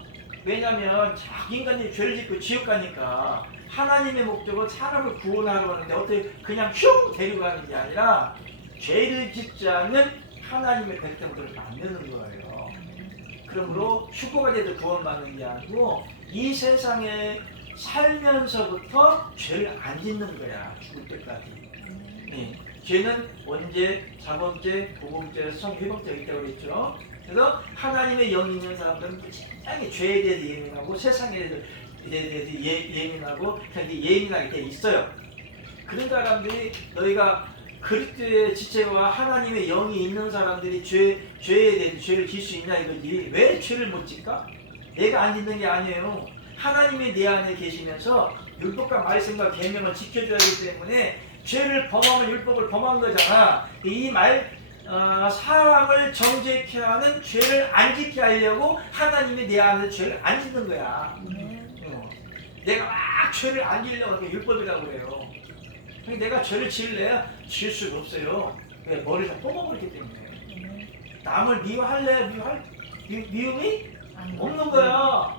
왜냐하면 자기 인간이 죄를 짓고 지옥 가니까 하나님의 목적은 사람을 구원하려고 하는데 어떻게 그냥 슝 데리고 가는 게 아니라 죄를 짓지 않는 하나님의 백성들을 만드는 거예요. 그러므로 휴거가 돼도 구원받는 게 아니고 이 세상에 살면서부터 죄를 안 짓는 거야. 죽을 때까지. 네. 죄는 원죄, 자범죄, 보범죄, 성회범죄가 있다고 그랬죠. 그래서 하나님의 영이 있는 사람들은 굉장히 죄에 대해서 예민하고 세상에 대해서 예민하고 굉장히 예민하게 돼 있어요. 그런 사람들이 너희가 그리스도의 지체와 하나님의 영이 있는 사람들이 죄에 대해서 죄를 질 수 있냐 이거지. 왜 죄를 못 짓까? 내가 안 짓는 게 아니에요. 하나님이 내 안에 계시면서 율법과 말씀과 계명을 지켜줘야 하기 때문에 죄를 범하면 율법을 범한 거잖아. 이 사람을 정죄케 하는 죄를 안 짓게 하려고 하나님이 내 안에 죄를 안 짓는 거야. 내가 막 죄를 안 지으려고 하니까 율법이라고 그래요. 내가 죄를 지을래야 지을 수가 없어요. 왜? 머리를 뽑아버리기 때문에. 남을 미워할래? 미움이 없는 거야.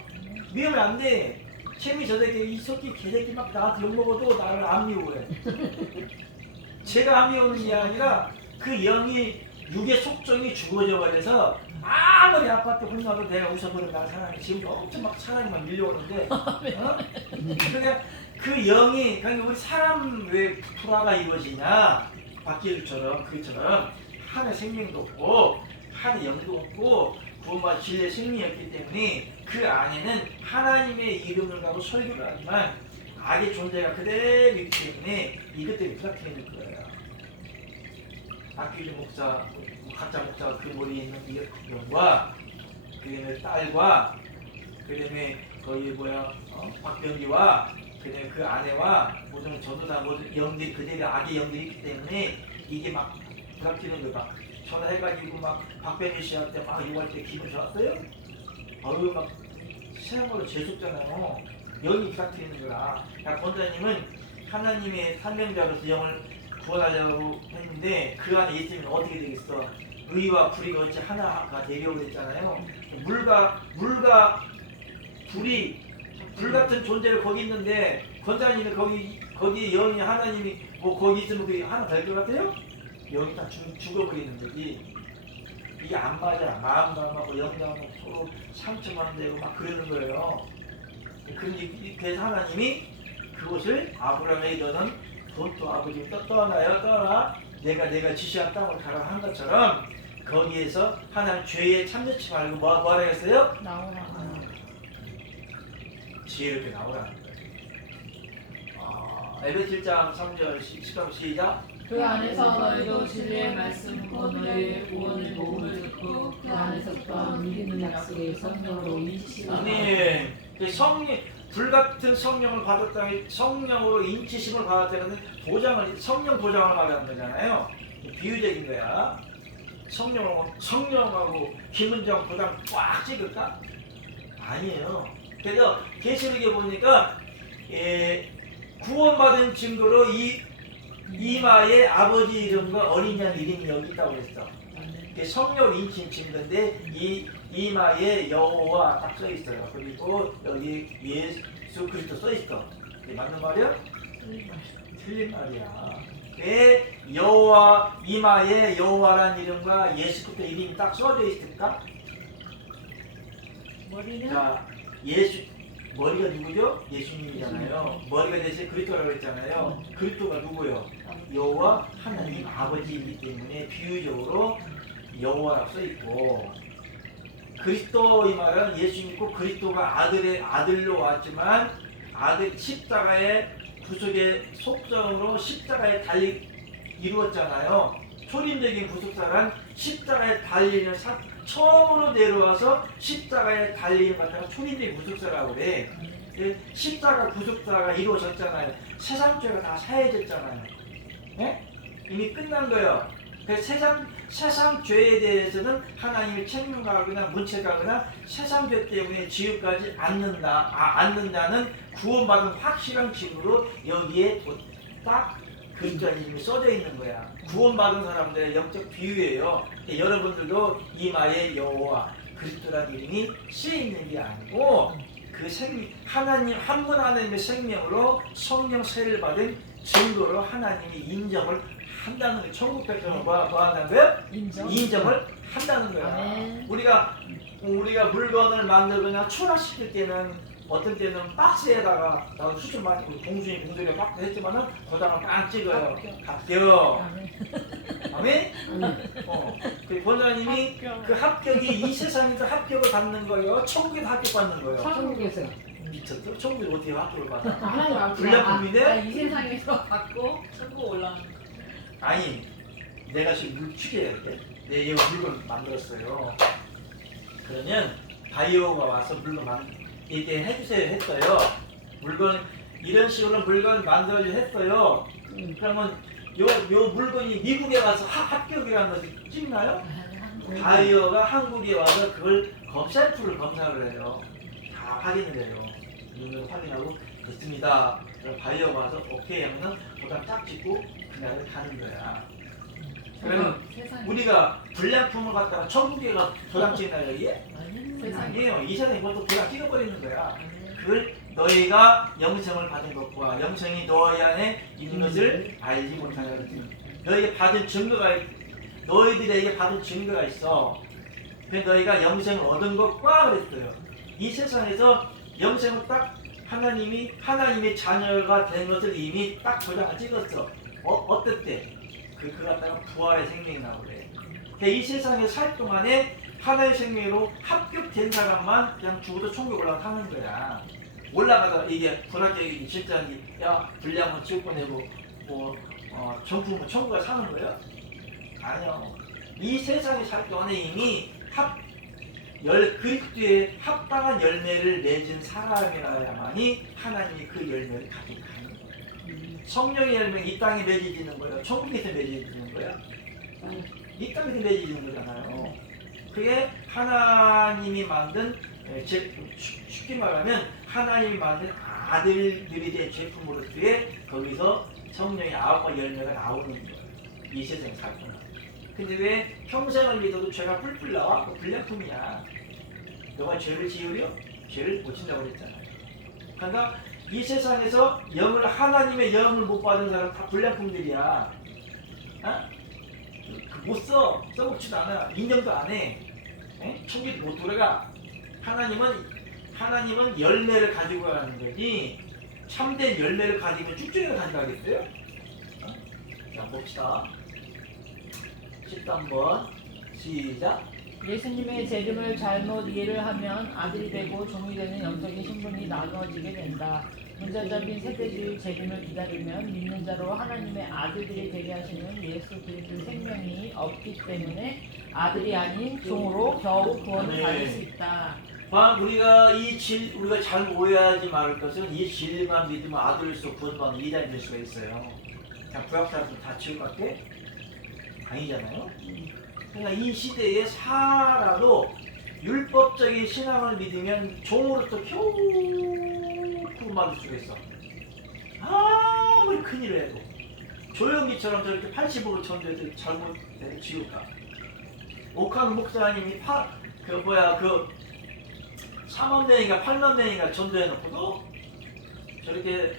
미우면 안 돼. 채미 저 새끼 이 새끼 개새끼 막 나한테 욕먹어도 나를 안 미워해. 제가 안 미우는 게 아니라 그 영이 육의 속성이 죽어져 버려서 아무리 아파트 혼나도 내가 웃어버리면 나 사랑해. 지금 엄청 막 사랑이 막 밀려오는데 그러니까 그 영이 그러니까 우리 사람 왜 불화가 이루어지냐 박기일처럼 그처럼 하나의 생명도 없고 하나의 영도 없고 구원과 진리의 생명이었기 때문에 그 안에는 하나님의 이름을 가고 설교를 하지만 악의 존재가 그대로 있기 때문에 이것들이 부닥치는 거예요. 박기일 목사, 각자 목사가 그 머리에 있는 이 영과 그 다음에 딸과 그 다음에 거기 박병기와 그 다음에 그 아내와 모든 전도사 모든 영들이 그대로 악의 영들이 있기 때문에 이게 막 부닥치는 거예요. 막 전화해가지고 막 박병기 씨한테 막 욕할 때 기분 좋았어요? 아유 막 세상으로 재수없잖아요. 영이 부닥치는 거라. 권사님은 하나님의 사명자로서 영을 구원하려고 했는데 그 안에 있으면 어떻게 되겠어? 의와 불이 어찌 하나가 되려고 했잖아요. 물과 불이 불 같은 존재가 거기 있는데 권사님이 거기 영이 하나님이 뭐 거기 있으면 그게 하나 될 것 같아요? 영이 다 죽어버리는 거지. 이게 안 맞아. 마음 담하고 영 담하고 서로 상처만 되고 막 그러는 거예요. 그래서 하나님이 그것을 아브라함에게 너는 본토 아버지 떠나 내가 지시한 땅을 가라 한 것처럼 거기에서 하나님 죄에 참여치 말고 뭐라 했어요? 나오라. 지혜롭게 나오라는 거예요. 에베소 1장 3절 10절 시작. 그 안에서 너희도 진리의 말씀과 너희의 구원의 복음을 듣고 그 안에서 또한 믿는 약속의 성령으로 인치심을 아멘. 불같은 성령을 받았다니 성령으로 인치심을 받았다는 성령 도장을 말하는 거잖아요. 비유적인 거야. 성령하고 김은정 도장 꽉 찍을까? 아니에요. 그래서 계시록에 보니까 구원받은 증거로 이마에 아버지 이름과 어린 양 이름이 여기 있다고 그랬어. 성령 인친 증거인데 이마에 여호와 딱 써 있어요. 그리고 여기 예수 그리스도 써 있어. 이게 맞는 말이야? 틀린 말이야. 왜 여호와 이마에 여호와라는 이름과 예수 그리스도 이름이 딱 써져 있을까? 머리는 자, 머리가 누구죠? 예수님이잖아요. 머리가 대신 그리스도라고 했잖아요. 그리스도가 누구요? 여호와 하나님 아버지이기 때문에 비유적으로 여호와라고 써 있고, 그리스도 이 말은 예수 믿고 그리스도가 아들로 왔지만 십자가의 구속의 속성으로 십자가에 달리 이루었잖아요. 초림적인 구속사란 십자가에 달리는 처음으로 내려와서 십자가에 달리는 것을 초림적인 구속사라고 그래. 십자가 구속사가 이루어졌잖아요. 세상 죄가 다 사해졌잖아요. 네? 이미 끝난 거예요. 그래서 세상 죄에 대해서는 하나님이 책임가거나 문책하거나 세상 죄 때문에 지옥까지 않는다는 구원받은 확실한 증거로 여기에 딱 그리스도 이름이 써져 있는 거야. 구원받은 사람들의 영적 비유예요. 여러분들도 이마에 여호와 그리스도라는 이름이 쓰여 있는 게 아니고 그 하나님 한 분 하나님의 생명으로 성령 세를 받은 증거로 하나님이 인정을 한다는 거예요. 천국 백성을 뭐 한다는 거예요? 인정을 한다는 거야. 아멘. 우리가 물건을 만들거나 출하시킬 때는 어떤 때는 박스에다가 나도 수출 많이 공순이 공들여 박스 했지만은 거다가 빵 찍어요. 합격. 아멘. 그 권사님이 그 합격이 이 세상에서 합격을 받는 거예요. 천국에서 합격받는 거예요. 천국에서. 미쳤어? 천국에 어떻게 합격을 받아? 하나님 불량품인데? 이 세상에서 받고 천국 올라오는 거. 아니, 내가 지금 물 튀겨야 돼. 내가 물건 만들었어요. 그러면 바이오가 와서 물건 이렇게 해주세요 했어요. 물건 이런 식으로 물건 만들어주 했어요. 그러면 요 물건이 미국에 가서 합격이라는 것이 찍나요? 바이오가 한국에 와서 그걸 샘플을 검사를 해요. 다 확인을 해요. 눈으로 확인하고 그렇습니다. 그럼 바이오가 와서 오케이 하면은 보다 딱 찍고 그날을 가는 거야. 그러면 우리가 불량품을 갖다가 천국에 가서 도장 찍나 여기에? 아니에요. 이 세상에 그것도 도장 찍어버리는 거야. 그걸 너희가 영생을 받은 것과 영생이 너희 안에 있는 것을 알지 못하냐 그랬더니 너희에게 받은 증거가 너희들에게 받은 증거가 있어. 그래서 너희가 영생을 얻은 것과 그랬어요. 이 세상에서 영생을 딱 하나님의 자녀가 된 것을 이미 딱 도장을 찍었어. 어떨 때? 그거 갖다가 부활의 생명이 나오래. 이 세상에 살 동안에 하나의 생명으로 합격된 사람만 그냥 죽어도 천국 올라가는 거야. 올라가다 이게 불합격이 진짜 야 불량은 지옥 보내고 정품은 천국에 사는 거예요? 아니요. 이 세상에 살 동안에 이미 그리스도의 합당한 열매를 맺은 사람이라야만이 하나님이 그 열매를 가지고 가는 거예요. 성령의 열매는 이 땅에 맺어지는 거예요. 천국에서 맺어지는 거예요. 이 땅에서 맺어지는 거잖아요. 그게 하나님이 만든 쉽게 말하면 하나님이 만든 아들들이 된 제품으로서의 거기서 성령의 아홉과 열매가 나오는 거예요. 이 세상에 살 동안. 근데 왜 평생을 믿어도 죄가 뿔뿔 나와? 불량품이야. 너가 죄를 지으려? 죄를 못 진다고 그랬잖아. 그러니까 이 세상에서 하나님의 영을 못 받은 사람 다 불량품들이야. 못 써. 써먹지도 않아. 인정도 안 해. 천국도 못 들어가. 하나님은 열매를 가지고 가는 거지. 참된 열매를 가지면 쭉쭉이가 가져가겠어요? 자, 봅시다. 13번 시작. 예수님의 재림을 잘못 이해를 하면 아들이 되고 종이 되는 영적인 신분이 나눠지게 된다. 문자적인 세대주의 재림을 기다리면 믿는 자로 하나님의 아들들이 되게 하시는 예수 그리스도의 생명이 없기 때문에 아들이 아닌 종으로 겨우 구원을 받을 수 있다. 우리가 잘 오해하지 말을 것은 이 진리만 믿으면 아들로서 구원받는 이단이 될 수가 있어요. 그냥 구약사람들 다 지옥 갈게? 아니잖아요. 그러니까 이 시대에 살아도 율법적인 신앙을 믿으면 종으로서 겨우 구원받을 수가 있어. 아무리 큰일을 해도 조영기처럼 저렇게 80으로 전도해도 잘못되는 지옥 가. 옥한 목사님이 3만 명인가 8만 명인가 전도해놓고도 저렇게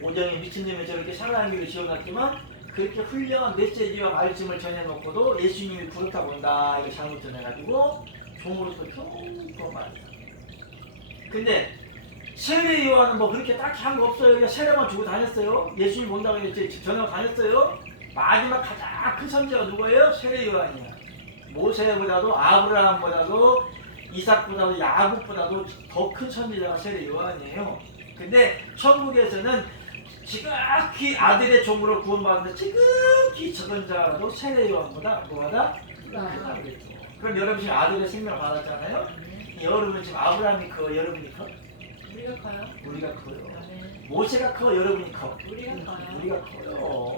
오정이 미친놈이 저렇게 살라는 길을 지어놨지만 그렇게 훌륭한 메시지와 말씀을 전해놓고도 예수님이 부르다고 온다 이거 잘못 전해가지고 종으로서 겨우 말이야. 근데 세례 요한은 뭐 그렇게 딱히 한 거 없어요. 그냥 세례만 주고 다녔어요. 예수님 온다고 했지 전하고 다녔어요. 마지막 가장 큰 선지자가 누구예요? 세례 요한이야. 모세보다도 아브라함보다도 이삭보다도 야곱보다도 더 큰 선지자가 세례 요한이에요. 근데 천국에서는 지극히 아들의 종으로 구원받는데 지극히 적은 자라도 세례 요한보다 뭐하다? 크다 그랬죠. 그럼 여러분 지금 아들의 생명을 받았잖아요. 여러분 지금 아브라함이 커, 여러분이 커? 우리가 커요. 우리가 커요. 네. 모세가 커, 여러분이 커? 우리가 커요. 우리가 커요.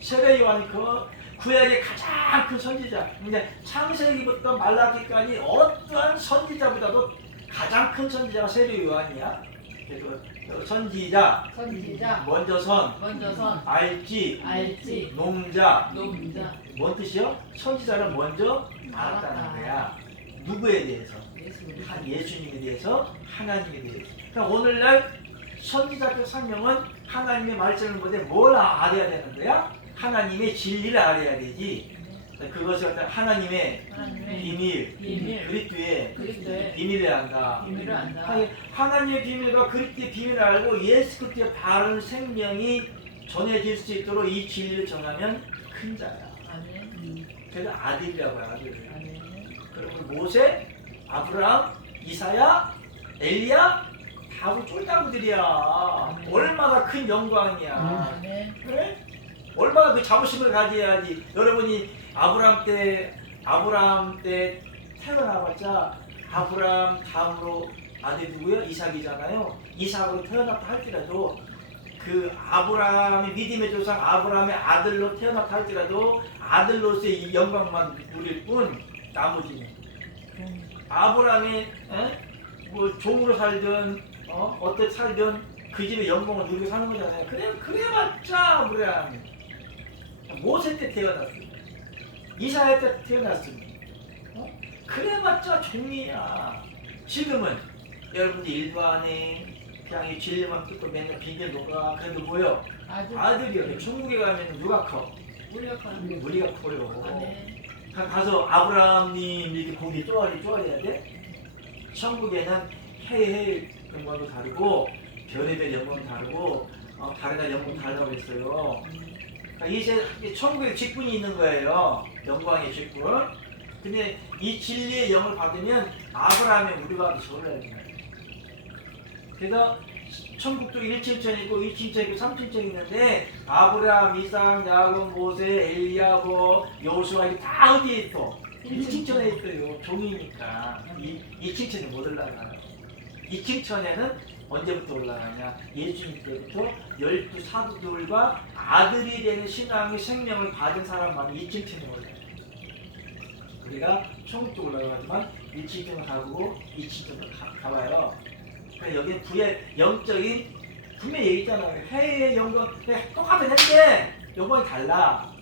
세례 요한이 그 구약의 가장 큰 선지자. 근데 창세기부터 말라기까지 어떠한 선지자보다도 가장 큰 선지자가 세례 요한이야. 그래서 선지자, 선지자, 먼저 선, 먼저 선, 알지, 알지, 농자. 농자, 뭔 뜻이요? 선지자는 먼저 알았다는 거야. 누구에 대해서? 예수. 예수님에 대해서, 하나님에 대해서. 그러니까 오늘날 선지자적 성령은 하나님의 말씀을 보되 뭘 알아야 되는 거야? 하나님의 진리를 알아야 되지. 그것을 어떤 하나님의 하나님의 비밀, 비밀, 그리스도의 그리스도의 비밀을 안다. 비밀을 안다. 하나님의 비밀과 그리스도의 비밀을 알고 예수 그리스도의 바른 생명이 전해질 수 있도록 이 진리를 전하면 큰 자야. 아멘. 그래서 아들이라고 해요. 아들. 아멘. 그리고 모세, 아브라함, 이사야, 엘리야 다 우리 쫄다구들이야. 얼마나 큰 영광이야. 아멘. 그래? 얼마나 그 자부심을 가져야지. 여러분이 아브라함 때 태어나봤자 아브라함 다음으로 아들 누구요? 이삭이잖아요. 이삭으로 태어났다 할지라도 그 아브라함의 믿음의 조상 아브라함의 아들로 태어났다 할지라도 아들로서의 이 영광만 누릴 뿐 나머지는 아브라함이 뭐 종으로 살든 어떻게 살든 그 집의 영광을 누리고 사는 거잖아요. 그래봤자 아브라함이 모세 때 태어났어요. 이사야 때 태어났어요. 그래봤자 종이야. 지금은 여러분들 일도 안 해. 그냥 이 진리만 듣고 맨날 빙계 녹아. 그래도 뭐요? 아들이요. 천국에 가면 누가 커? 우리가 가는 우리가 커요. 아멘. 가서 아브라함님 이렇게 고기 쪼아려야 돼? 천국에는 해의 영광도 다르고 별의별 영광도 다르고 다른 영광도 다르다고 그랬어요. 그러니까 이 천국에 직분이 있는 거예요. 영광의 직분. 근데 이 진리의 영을 받으면 아브라함의 우리가 저울러야 돼요. 그래서 천국도 1층천이 있고 2층천 있고 3층천 있는데 아브라함, 이삭, 야곱, 모세, 엘리야, 여호수아 이게 다 어디에 있어? 1층천에 있어요. 종이니까 2층천에 못 올라가요. 2층천에는 언제부터 올라가냐? 예수님 때부터 12 사도들과 아들이 되는 신앙의 생명을 받은 사람만 2층천에 올라가요. 우리가 천국도 올라가지만 1층천을 가고 2층천을 가봐요. 그러니까 여기는 부의 영적인 분명히 얘기했잖아요. 해의 영광 똑같은 해인데 영광이 달라.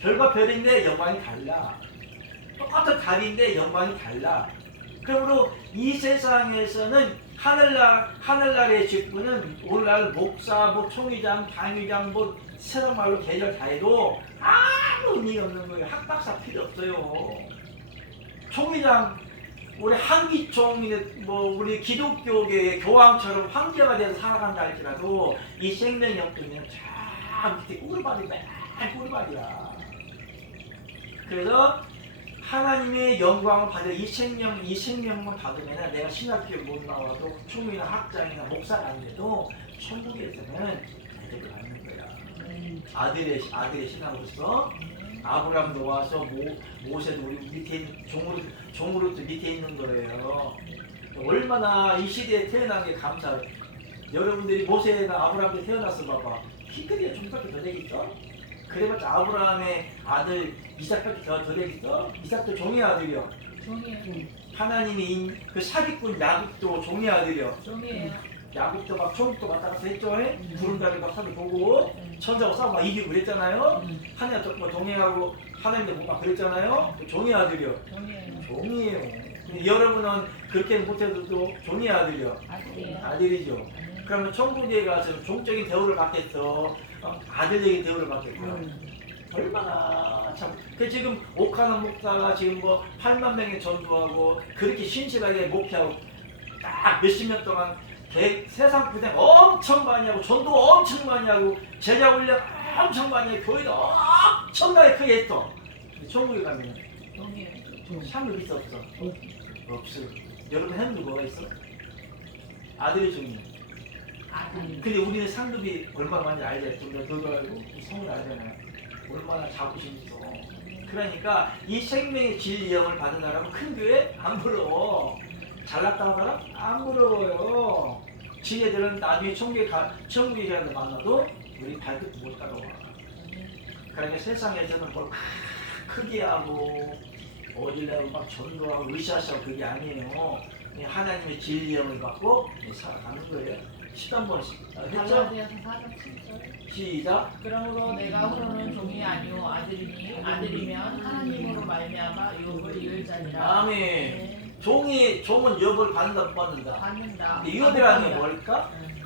별과 별인데 영광이 달라. 똑같은 달인데 영광이 달라. 그러므로 이 세상에서는 하늘나라의 직분은 오늘날 목사, 총회장, 당회장, 세상말로 계절 다 해도 아무 의미 없는 거예요. 학박사 필요 없어요. 총회장 우리 한기총 우리 기독교계의 교황처럼 황제가 돼서 살아간다 할지라도 이 생명이 없으면 참 밑에 꿀벌이 맨 꿀벌이야. 그래서 하나님의 영광을 받아 이 생명만 받으면 내가 신학교 못 나와도 총이나 학장이나 목사가 안 돼도 천국에서는 대접을 받는 거야. 아들의 신앙으로서 아브라함도 와서 모세도 우리 밑에 있는 종으로 밑에 있는 거예요. 얼마나 이 시대에 태어난 게 감사해. 여러분들이 모세나 아브라함 때 태어났어 봐봐. 히브리야 종밖에 더 되겠어? 그래봤자 아브라함의 아들 이삭밖에 더 되겠어? 이삭도 종의 아들이요. 종이에요. 하나님이 그 사기꾼 야곱도 종의 아들이요. 종이에요. 야곱도 막 총도 갔다 가서 했죠. 구름다리 막 산을 보고 천사하고 싸우고 막 이기고 그랬잖아요. 하나님 뭐 동행하고 하나님도 막 그랬잖아요. 종의 아들이요. 종이에요. 종이에요. 근데 여러분은 그렇게 못해도 종의 아들이요. 아들이에요. 아들이죠. 그러면 천국에 가서 종적인 대우를 받겠어. 아들적인 대우를 받겠어. 얼마나 참. 그 지금 오카노 목사가 지금 8만 명의 전도하고 그렇게 신실하게 목회하고 딱 몇십 년 동안 세상 고생 엄청 많이 하고 전도 엄청 많이 하고 제자 훈련 엄청 많이 하고 교회도 엄청나게 크게 했어. 천국에 가면 종이에요. 상급 있어 없어? 없어요. 여러분 했는 거 뭐가 있어? 아들의 종이. 아들. 근데 우리는 상급이 얼마나 많은지 알잖아요. 너도 알고 성을 알잖아요. 얼마나 자부심이 있어. 그러니까 이 생명의 진리 영을 받은 사람은 큰 교회 안 부러워. 잘났다 하는 사람 안 부러워요. 지네들은 나중에 천국에 가서 만나도 우리 발끝도 못 따라와. 그러니까 세상에서는 뭘 막 크게 하고 어디라고 막 전도하고 으쌰으쌰 그게 아니에요. 그냥 하나님의 진리형을 갖고 살아가는 거예요. 13번 했죠? 갈라디아서 4장 7절. 시작. 그러므로 내가 후로는 종이 아니요 아들이니 아들이면 하나님으로 말미암아 유업을 이을 자니라. 아멘. 종은 유업을 받는다 못 받는다. 받는다. 근데 유업이라는 게 뭘까? 응.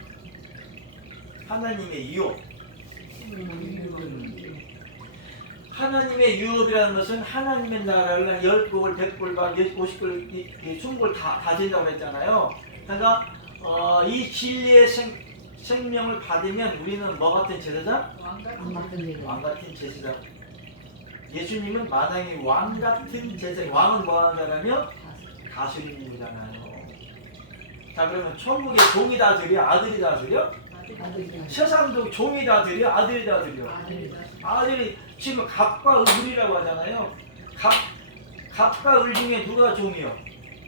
하나님의 유업. 하나님의 유업이라는 것은 하나님의 나라를 10곡을 100골과 50골 20골 다 가진다고 했잖아요. 그러니까 이 진리의 생명을 받으면 우리는 뭐 같은 제사장? 안 맞던 얘기. 왕 같은 제사장. 예수님은 마땅히 왕 같은 제사장. 왕은 뭐 하는 사람이요? 다스리는잖아요. 자, 그러면 천국의 종이 다스려? 아들이 다스려? 아들이 세상도 종이 다스려? 아들이 다스려? 아들이 지금 갑과 을이라고 하잖아요. 갑과 을 중에 누가 종이요?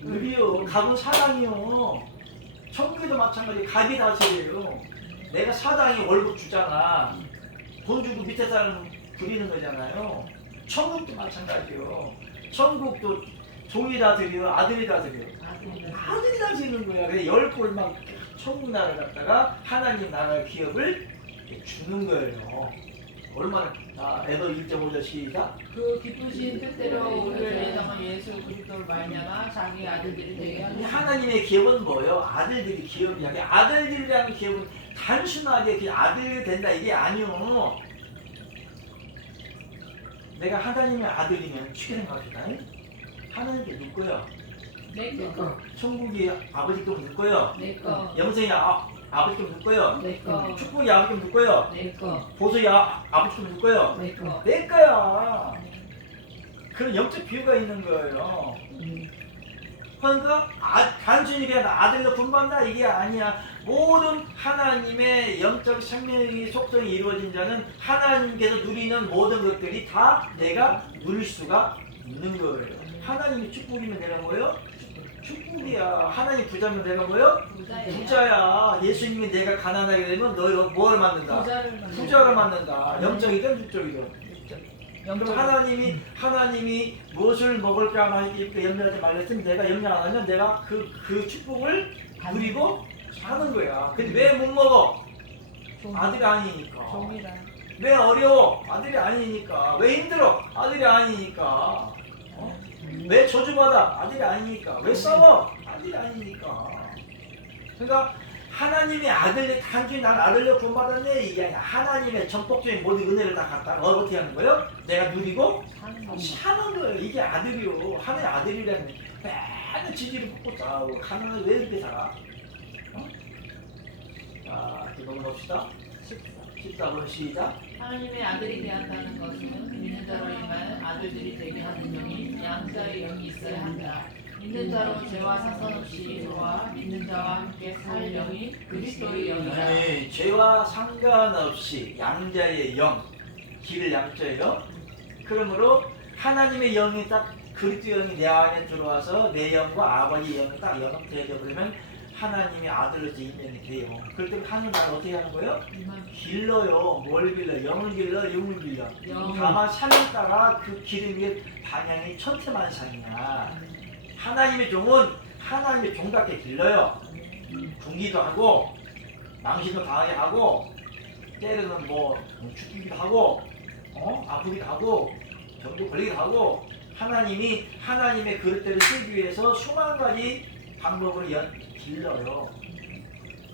을이요. 갑은 사당이요. 천국에도 마찬가지. 갑이 다스려요. 내가 사당이 월급 주잖아. 돈 주고 밑에 사람 부리는 거잖아요. 천국도 마찬가지요. 천국도 종이 다스려? 아들이 다스려? 아들이 다스리는 거야. 그래서 10골 막 천국 나라를 갖다가 하나님 나라의 기업을 주는 거예요. 얼마나 에더 1.5절 시작. 그 기쁘신 뜻대로 우리를 내정한 예수 그리스도를 말미암아 자기 아들들이 되게 하는 하나님의 기업은 뭐예요? 아들들이 기업이야. 아들들이라는 기업은 단순하게 그냥 아들이 된다 이게 아니요. 내가 하나님의 아들이면 쉽게 생각합시다. 하나님께 누구야? 내거 천국이 아버지 또 누구야? 내거 영생이 아버지 또 누구야? 내거 축복이 아버지 누구야? 내거 보석이 아버지 또 누구야? 내거 내 거야. 그런 영적 비유가 있는 거예요. 그러니까 단순히 그냥 아들로 분반다 이게 아니야. 모든 하나님의 영적 생명의 속성이 이루어진 자는 하나님께서 누리는 모든 것들이 다 내가 누릴 수가 있는 거예요. 하나님이 축복이면 내가 뭐예요? 축복이야. 하나님 부자면 내가 뭐예요? 부자야. 예수님이 내가 가난하게 되면 너희가 뭐를 만든다? 부자를 만든다. 영적이든 육적이든. 그럼 하나님이 무엇을 먹을까 이렇게 염려하지 말랬으면 내가 염려 안 하면 내가 그 축복을 누리고 사는 거야. 근데 왜 못 먹어? 아들이 아니니까. 종이다. 왜 어려워? 아들이 아니니까. 왜 힘들어? 아들이 아니니까. 왜 저주받아? 아들이 아니니까. 왜 싸워? 아들이 아니니까. 그러니까 하나님의 아들이 단순히 난 아들로 구원받았네 이게 아니야. 하나님의 전폭적인 모든 은혜를 다 갖다 어떻게 하는 거예요? 내가 누리고 사는 거예요. 이게 아들이요. 하나의 아들이라는 맨날 지지를 볶고 싸우고 가난을 왜 이렇게 살아? 자, 이렇게 넘어갑시다. 14번 시작. 하나님의 아들이 되었다는 것은 믿는 자로 인하여 아들들이 되게 하는 영이 양자의 영이 있어야 한다. 믿는 자로 죄와 상관없이 저와 믿는 자와 함께 살 영이 그리스도의 영이다. 네, 죄와 상관없이 양자의 영, 길을 양자예요. 그러므로 하나님의 영이 딱 그리스도 영이 내 안에 들어와서 내 영과 아버지 영이 딱 연합되어 버리면 하나님의 아들로서 임명이 돼요. 그럴 때 하나님 나를 어떻게 하는 거예요? 길러요. 뭘 길러? 영을 길러, 영을 길러. 다만 산을 따라 그 기름의 방향이 천태만상이야. 하나님의 종은 하나님의 종답게 길러요. 굶기도 하고 망신도 당하게 하고 때로는 뭐 죽기도 하고 아프기도 하고 병도 걸리기도 하고 하나님이 하나님의 그릇대를 쓰기 위해서 수만 가지 방법으로 길러요.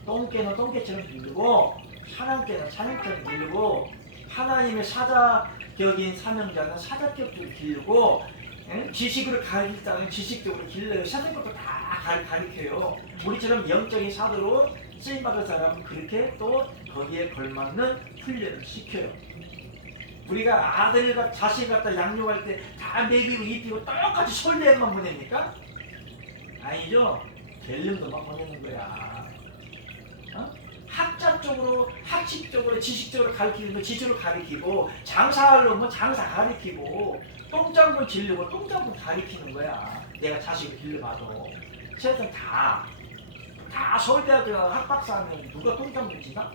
똥개는 똥개처럼 길르고 사냥개는 사냥처럼 길르고 하나님의 사자격인 사명자는 사자격으로 길르고 지식으로 가르칠 때는 지식적으로 길러요. 사자격도 다 가르쳐요. 우리처럼 영적인 사도로 쓰임받을 사람은 그렇게 또 거기에 걸맞는 훈련을 시켜요. 우리가 아들과 자식 갖다 양육할 때 다 먹이고 입히고 똑같이 설레만 보냅니까? 아니죠. 갤름도 막 보내는 거야. 학자적으로, 학식적으로, 지식적으로 가르치는 거 지식으로 가르치고 장사하려면 장사 가르치고 똥장군 길르고 똥장군 가르치는 거야. 내가 자식을 길러봐도 세상 다 서울대학교 학박사 하면 누가 똥장군 지나?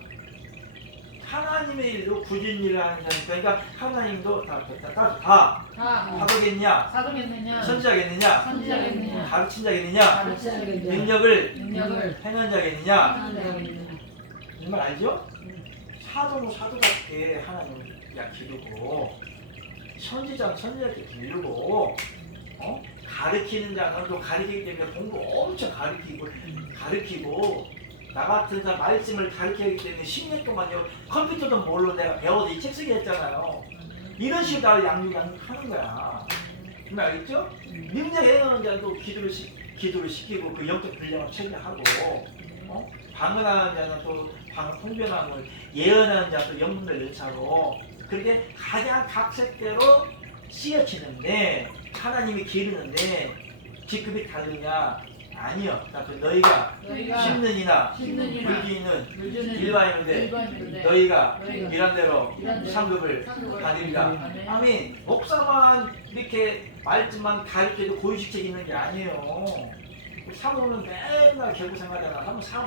하나님의 일도 굳은 일을 하는 자니까 그러니까 하나님도 다 사도겠냐? 사도겠느냐 선지자겠느냐? 선지자겠느냐 가르친 자겠느냐? 가르치는 능력을 행한 자겠느냐? 하나님의 이 말 알죠? 사도답게 하나님을 기르고 선지자는 선지자께 기르고 가르치는 자는 또 가르치기 때문에 공부 엄청 가르치고 나 같은 사람 말씀을 가르치기 때문에 10년 동안요 컴퓨터도 몰라 내가 배워서 이 책 쓰게 했잖아요. 이런 식으로 나를 양육하는 거야. 알겠죠? 능력 행하는 자는 또 기도를 시키고 그 영적 분량을 체계하고 방언하는 자는 또 방언 통변하는 걸 예언하는 자도 영문을 연차로 그렇게 가장 각색대로 쓰여지는데 하나님이 기르는데 직급이 다르냐? 아니요. 너희가 심는 이나 물기는 일반인인데 너희가 일한 대로 상급을 받으리라. 아멘. 목사만 이렇게 말씀만 가르쳐도 고유직책 있는 게 아니에요. 사모는 맨날 개구생활하다가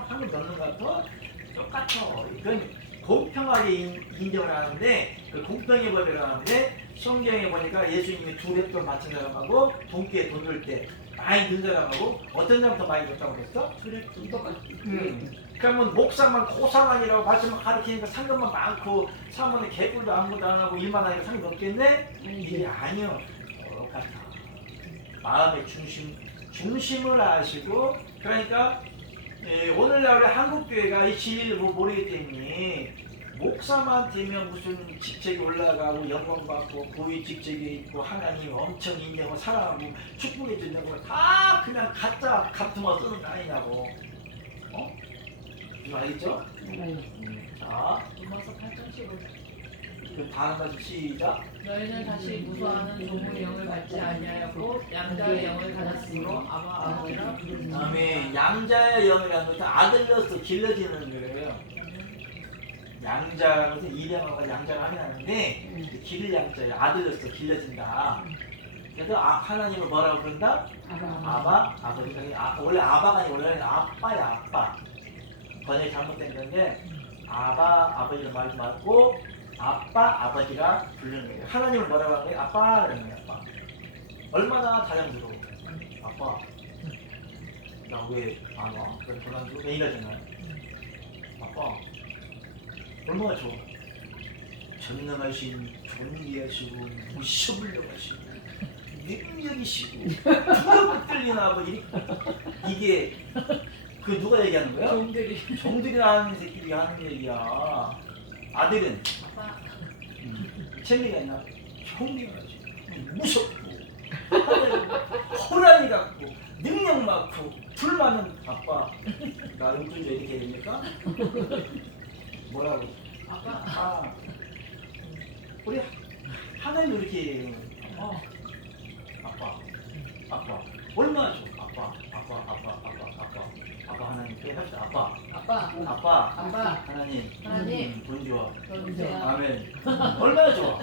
한번 넣는 것도 똑같아. 이건 공평하게 인정을 하는데 그 공평의 법이라고 하는데 성경에 보니까 예수님이 두 랩돈 맞춘 사람하고 동기에 돈 줄 때 많이 든 사람하고 어떤 사람 더 많이 줬다고 그랬어? 그러면 목사만 고사만이라고 말씀을 가르치니까 상금만 많고 사모는 개꿀도 아무것도 안 하고 일만 하니까 상금 없겠네? 이게 아니요. 똑같아. 마음의 중심을 아시고 그러니까 오늘날 우리 한국교회가 이 진리를 모르기 때문에 목사만 되면 무슨 직책이 올라가고 영광받고 고위 직책이 있고 하나님 엄청 인정하고 사랑하고 축복해 준다고 다 그냥 가짜 가투마 쓰는 거 아니냐고. 이거 알겠죠? 자, 로마서 8장15절 그럼 다음 가지 시작. 너희는 다시 무서워하는 종의 영을 받지 아니하였고 양자의 영을 가졌으므로 아버지라 부르는 다음에 양자의 영이라는 것은 아들로서 길러지는 거예요. 양자라는 것은 입양하고 양자를 하긴 하는데 기를 양자예요. 아들로서 길러진다. 그래서 하나님을 뭐라고 부른다? 아바, 아버지가 원래 아바가 아니고 원래는 아빠야, 아빠. 번역이 잘못된 건데 아바, 아버지를 말도 맞고 아빠, 아버지가 부르는 거예요. 하나님을 뭐라고 하는 거예요? 아빠 그러는 거예요. 아빠. 얼마나 다정스러워. 아빠, 나 왜 안 와? 왜 전화 주고? 왜 이러잖아요. 아빠, 얼마나 좋아. 전능하신 존귀하시고 무셔불려하시고 능력이시고 두렵고 떨리는 아버지. 이게 그 누가 얘기하는 거야? 종들이 하는 새끼들이 하는 얘기야. 아들은 아빠 천리가 있나? 형님하지 무섭고 호랑이 같고 능력 많고 불 많은 아빠. 나 용돈이 이렇게 해야 됩니까? 뭐라고? 아빠 우리 하나님도 이렇게 얘기해요. 아빠 얼마나 좋아. 아빠 하나님 합시다. 아빠 하나님 돈 좋아. 아멘. 얼마나 좋아.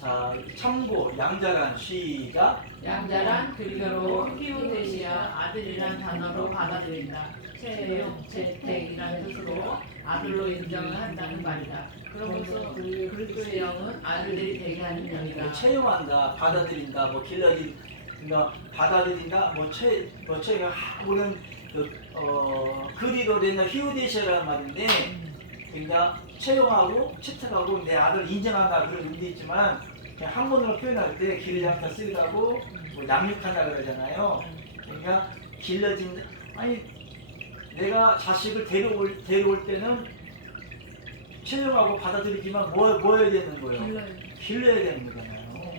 자, 참고 양자란 시작. 양자란 그리고로 히오데시아 아들이란 단어로 받아들인다. 채용, 채택이라는 뜻으로 아들로 인정을 한다는 말이다. 그러면서 그리스도의 영은 아들들이 되게 하는 영이다. 채용한다, 받아들인다, 뭐 길러진다, 받아들인다, 채가 우리는 그리로 된다 히오데시아라는 말인데, 그러니까 채용하고 채택하고 내 아들 인정한다 그런 의미도 있지만 그냥 한문으로 표현할 때 길러진다 쓰리라고 뭐 양육한다 그러잖아요. 그러니까 길러진다. 아니 내가 자식을 데려올 때는 채용하고 받아들이지만 뭐 해야 되는 거예요? 길러야 되는 거잖아요.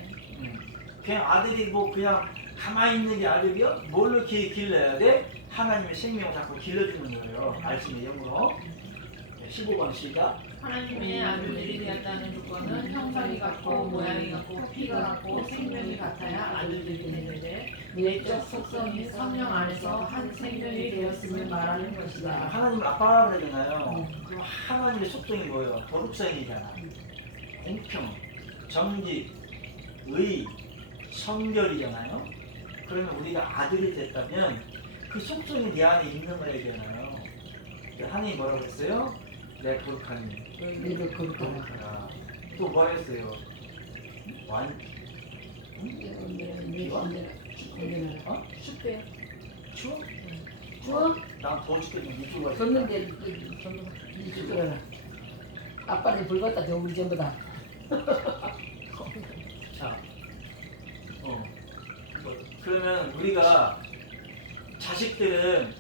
그냥 아들이 그냥 가만히 있는 게 아들이요? 뭘로 길러야 돼? 하나님의 생명을 자꾸 길러주는 거예요. 말씀의 영으로. 15번 시작. 하나님의 아들들이 되었다는 조건은 형상이 같고 모양이 같고 피가 같고 생명이 같아야 아들들이 되는데 내적 속성이 성령 안에서 한 생명이 되었음을 말하는 것이다. 하나님을 아빠라고 그러잖아요. 그럼 하나님의 속성이 뭐예요? 도덕성이잖아. 공평, 정직, 의, 성결이잖아요. 그러면 우리가 아들이 됐다면 그 속성이 내 안에 있는 거잖아요. 하나님 뭐라고 했어요? 내 거룩하니 너희를 거룩하라. 거룩하라. 또 뭐라 했어요? 완 어? 춥대요. 추워? 추워? 난 더워 죽겠는데 이쪽으로 와. 줬는데 이주더라. 아빠는 불 갖다 줘 우리 전부 다. 자, 그러면 우리가 자식들은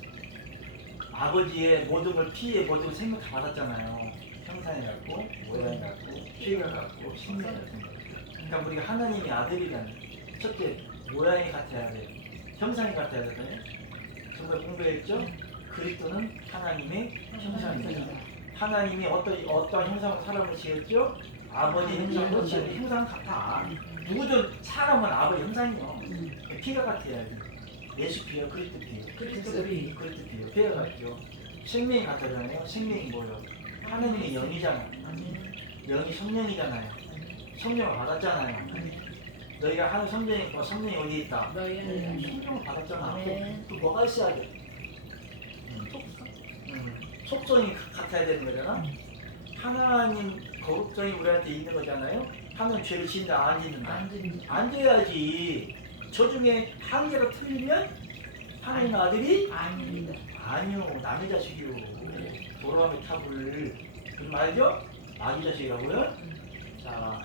아버지의 모든 걸 피해 모든 걸 생명 다 받았잖아요. 형상이 갖고 모양이 갖고 피해가 갖고 신명 같은 거. 그러니까 우리가 하나님의 아들이라는 첫째 모양이 같아야 돼, 형상이 같아야 되거든요. 정말 공부했죠? 그리스도는 하나님의 형상입니다. 하나님이 어떤 형상으로 사람을 지었죠? 아버지 형상으로 지은 형상 같아. 누구든 사람은 아버지 형상이요. 피가 같아야 돼. 예수 피요, 그리스도 피요. 그리스도 피. 그리스도 피요. 피가 같죠. 생명이 같잖아요. 생명이 뭐요? 하나님의 영이잖아요. 영이 성령이잖아요. 성령을 받았잖아요. 너희가 하는 성령이 있고 성령이 어디 있다? 너희는 성령을 받았잖아. 아멘. 또 뭐가 있어야 돼? 속성이 같아야 되는 거잖아. 하나님 거룩성이 우리한테 있는 거잖아요. 하나님 죄를 지는다 안 짓는다? 안 듣는 안 돼야지. 저 중에 한 개가 틀리면 하나님 아들이 아닙니다. 아니요, 남의 자식이요. 돌아가며 타불. 그 말이죠? 아기 자식이라고요? 자,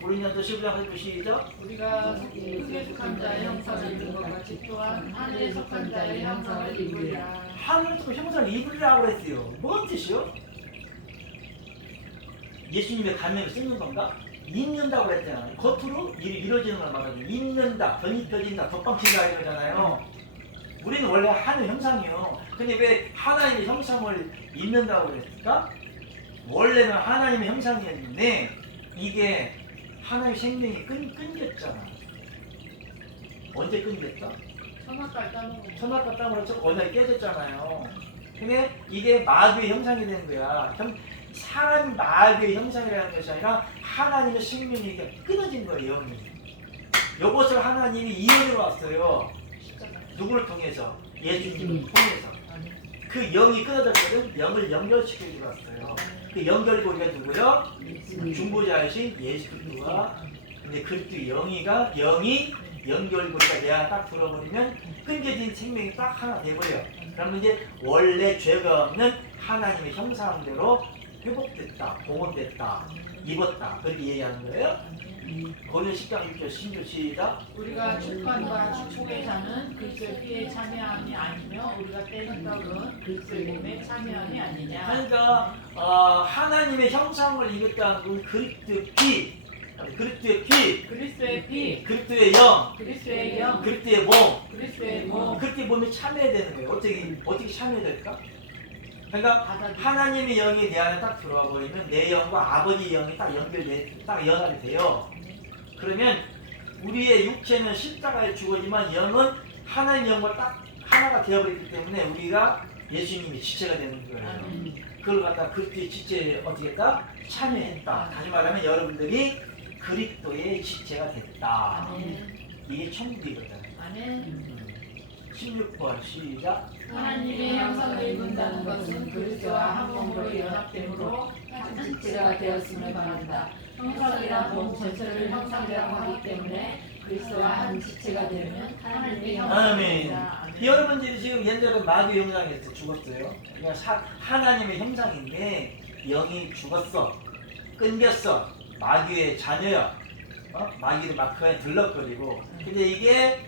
고린도서 15장 19 시작. 우리가 흙에 속한 자의 형상을 입은 것 같이 또한 하늘에 속한 자의 형상을 입으리라. 하늘도 형상을 입으리라고 그랬어요. 뭔 뜻이요? 예수님의 간면을 쓰는 건가? 입는다고 그랬잖아요. 겉으로 일이 이루어지는 걸 말하죠. 입는다, 변입혀진다, 덧방친다 이거잖아요. 우리는 원래 하늘 형상이요. 근데 왜 하나님의 형상을 입는다고 그랬을까? 원래는 하나님의 형상이었는데 이게 하나님의 생명이 끊겼잖아. 언제 끊겼다? 천하갈 따먹은 천하과 땀으로 언약이 깨졌잖아요. 근데 이게 마귀의 형상이 되는 거야. 사람 마귀의 형상이라는 것이 아니라 하나님의 생명이 이렇게 끊어진 거예요. 영이. 이것을 하나님이 이어져 왔어요. 누구를 통해서? 예수님을 통해서. 그 영이 끊어졌거든. 영을 연결시켜 주고 왔어요. 그 연결고리가 누구요? 중보자이신 예수 그리스도가. 근데 그리스도 영이 연결고리가 내 안에 딱 들어버리면 끊겨진 생명이 딱 하나 돼버려. 그러면 이제 원래 죄가 없는 하나님의 형상대로 회복됐다, 복원됐다, 입었다. 그렇게 얘기하는 거예요. 고린도 10장 6절 16 시작. 우리가 축복과 축복의 자는 그리스도의 피에 참여함이 아니며 우리가 떼는 떡은 그리스도의 몸에 참여함이 아니냐. 그러니까 하나님의 형상을 입었다는 건 그리스도의 피, 그리스도의 피, 그리스도의 피, 그리스도의 영, 그리스도의 영, 그리스도의 몸, 그리스도의 몸, 그리스도의 몸에 참여해야 되는 거예요. 어떻게 참여해야 될까? 그러니까 하나님의 영이 내 안에 딱 들어와 버리면 내 영과 아버지 영이 딱 연합이 돼요. 그러면 우리의 육체는 십자가에 죽어지만 영은 하나님 영과 딱 하나가 되어버렸기 때문에 우리가 예수님의 지체가 되는 거예요. 그걸 갖다 그리스도의 지체에 어떻게 했다? 참여했다. 다시 말하면 여러분들이 그리스도의 지체가 됐다. 아멘. 이게 천국이거든. 아멘. 16번 시작. 하나님의 형상을 입는다는 것은 그리스도와 한 몸으로 연합됨으로 한 지체가 되었음을 말한다. 형상이란 몸 전체를 형상이라고 하기 때문에 그리스도와 한 지체가 되면 하나님의 아멘. 형상입니다. 여러분들이 지금 옛날에 마귀 형상에서 죽었어요. 그냥 하나님의 형상인데 영이 죽었어. 끊겼어. 마귀의 자녀야. 마귀를 막 그 안에 들럭거리고. 근데 이게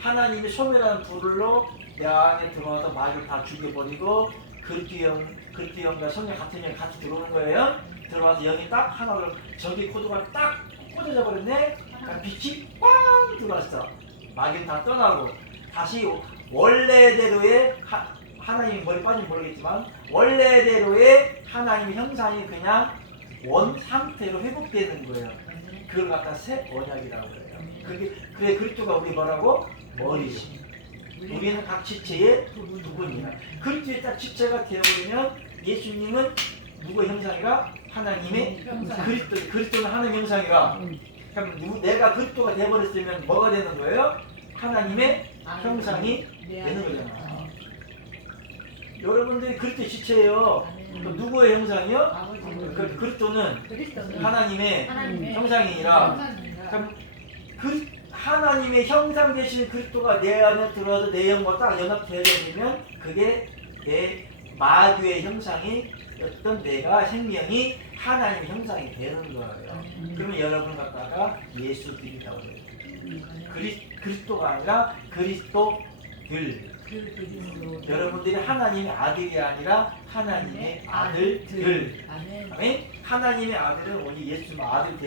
하나님이 소멸하는 불로 내 안에 들어와서 마귀를 다 죽여버리고 그리스도 영과 성령 같은 영이 같이 들어오는 거예요. 들어와서 영이 딱 하나로 전기 코드가 딱 꽂아져 버렸네. 그러니까 빛이 꽝 들어왔어. 마귀는 다 떠나고 다시 원래대로의 하나님이 머리 빠지면 모르겠지만 원래대로의 하나님의 형상이 그냥 원 상태로 회복되는 거예요. 그걸 갖다 새 언약이라고 해요. 그래 그리스도가 우리 뭐라고? 머리요. 우리는 각 지체의 두 분이야. 그리스도의 딱 지체가 되어버리면 예수님은 누구의 형상이라? 하나님의 형상. 그리스도는 하나님의 형상이라. 그럼 내가 그리스도가 되어버렸으면 뭐가 되는 거예요? 하나님의 형상이 되는 거잖아. 여러분들이 그리스도 지체예요. 또 누구의 형상이요? 아버지 그리스도는 그리스도는 하나님의 하나님의 형상이니라. 형상이니라. 참 하나님의 형상 되신 그리스도가 내 안에 들어와서 내 영과 딱 연합되게 되면 그게 내 마귀의 형상이 어떤 내가 생명이 하나님의 형상이 되는 거예요. 그러면 여러분 갖다가 예수 드린다고 해요. 그리스도가 아니라 그리스도들. 그 이름으로 여러분들이 하나님의 아들이 아니라 하나님의 아들들. 아멘. 아멘. 하나님의 아들은 오직 예수님 아들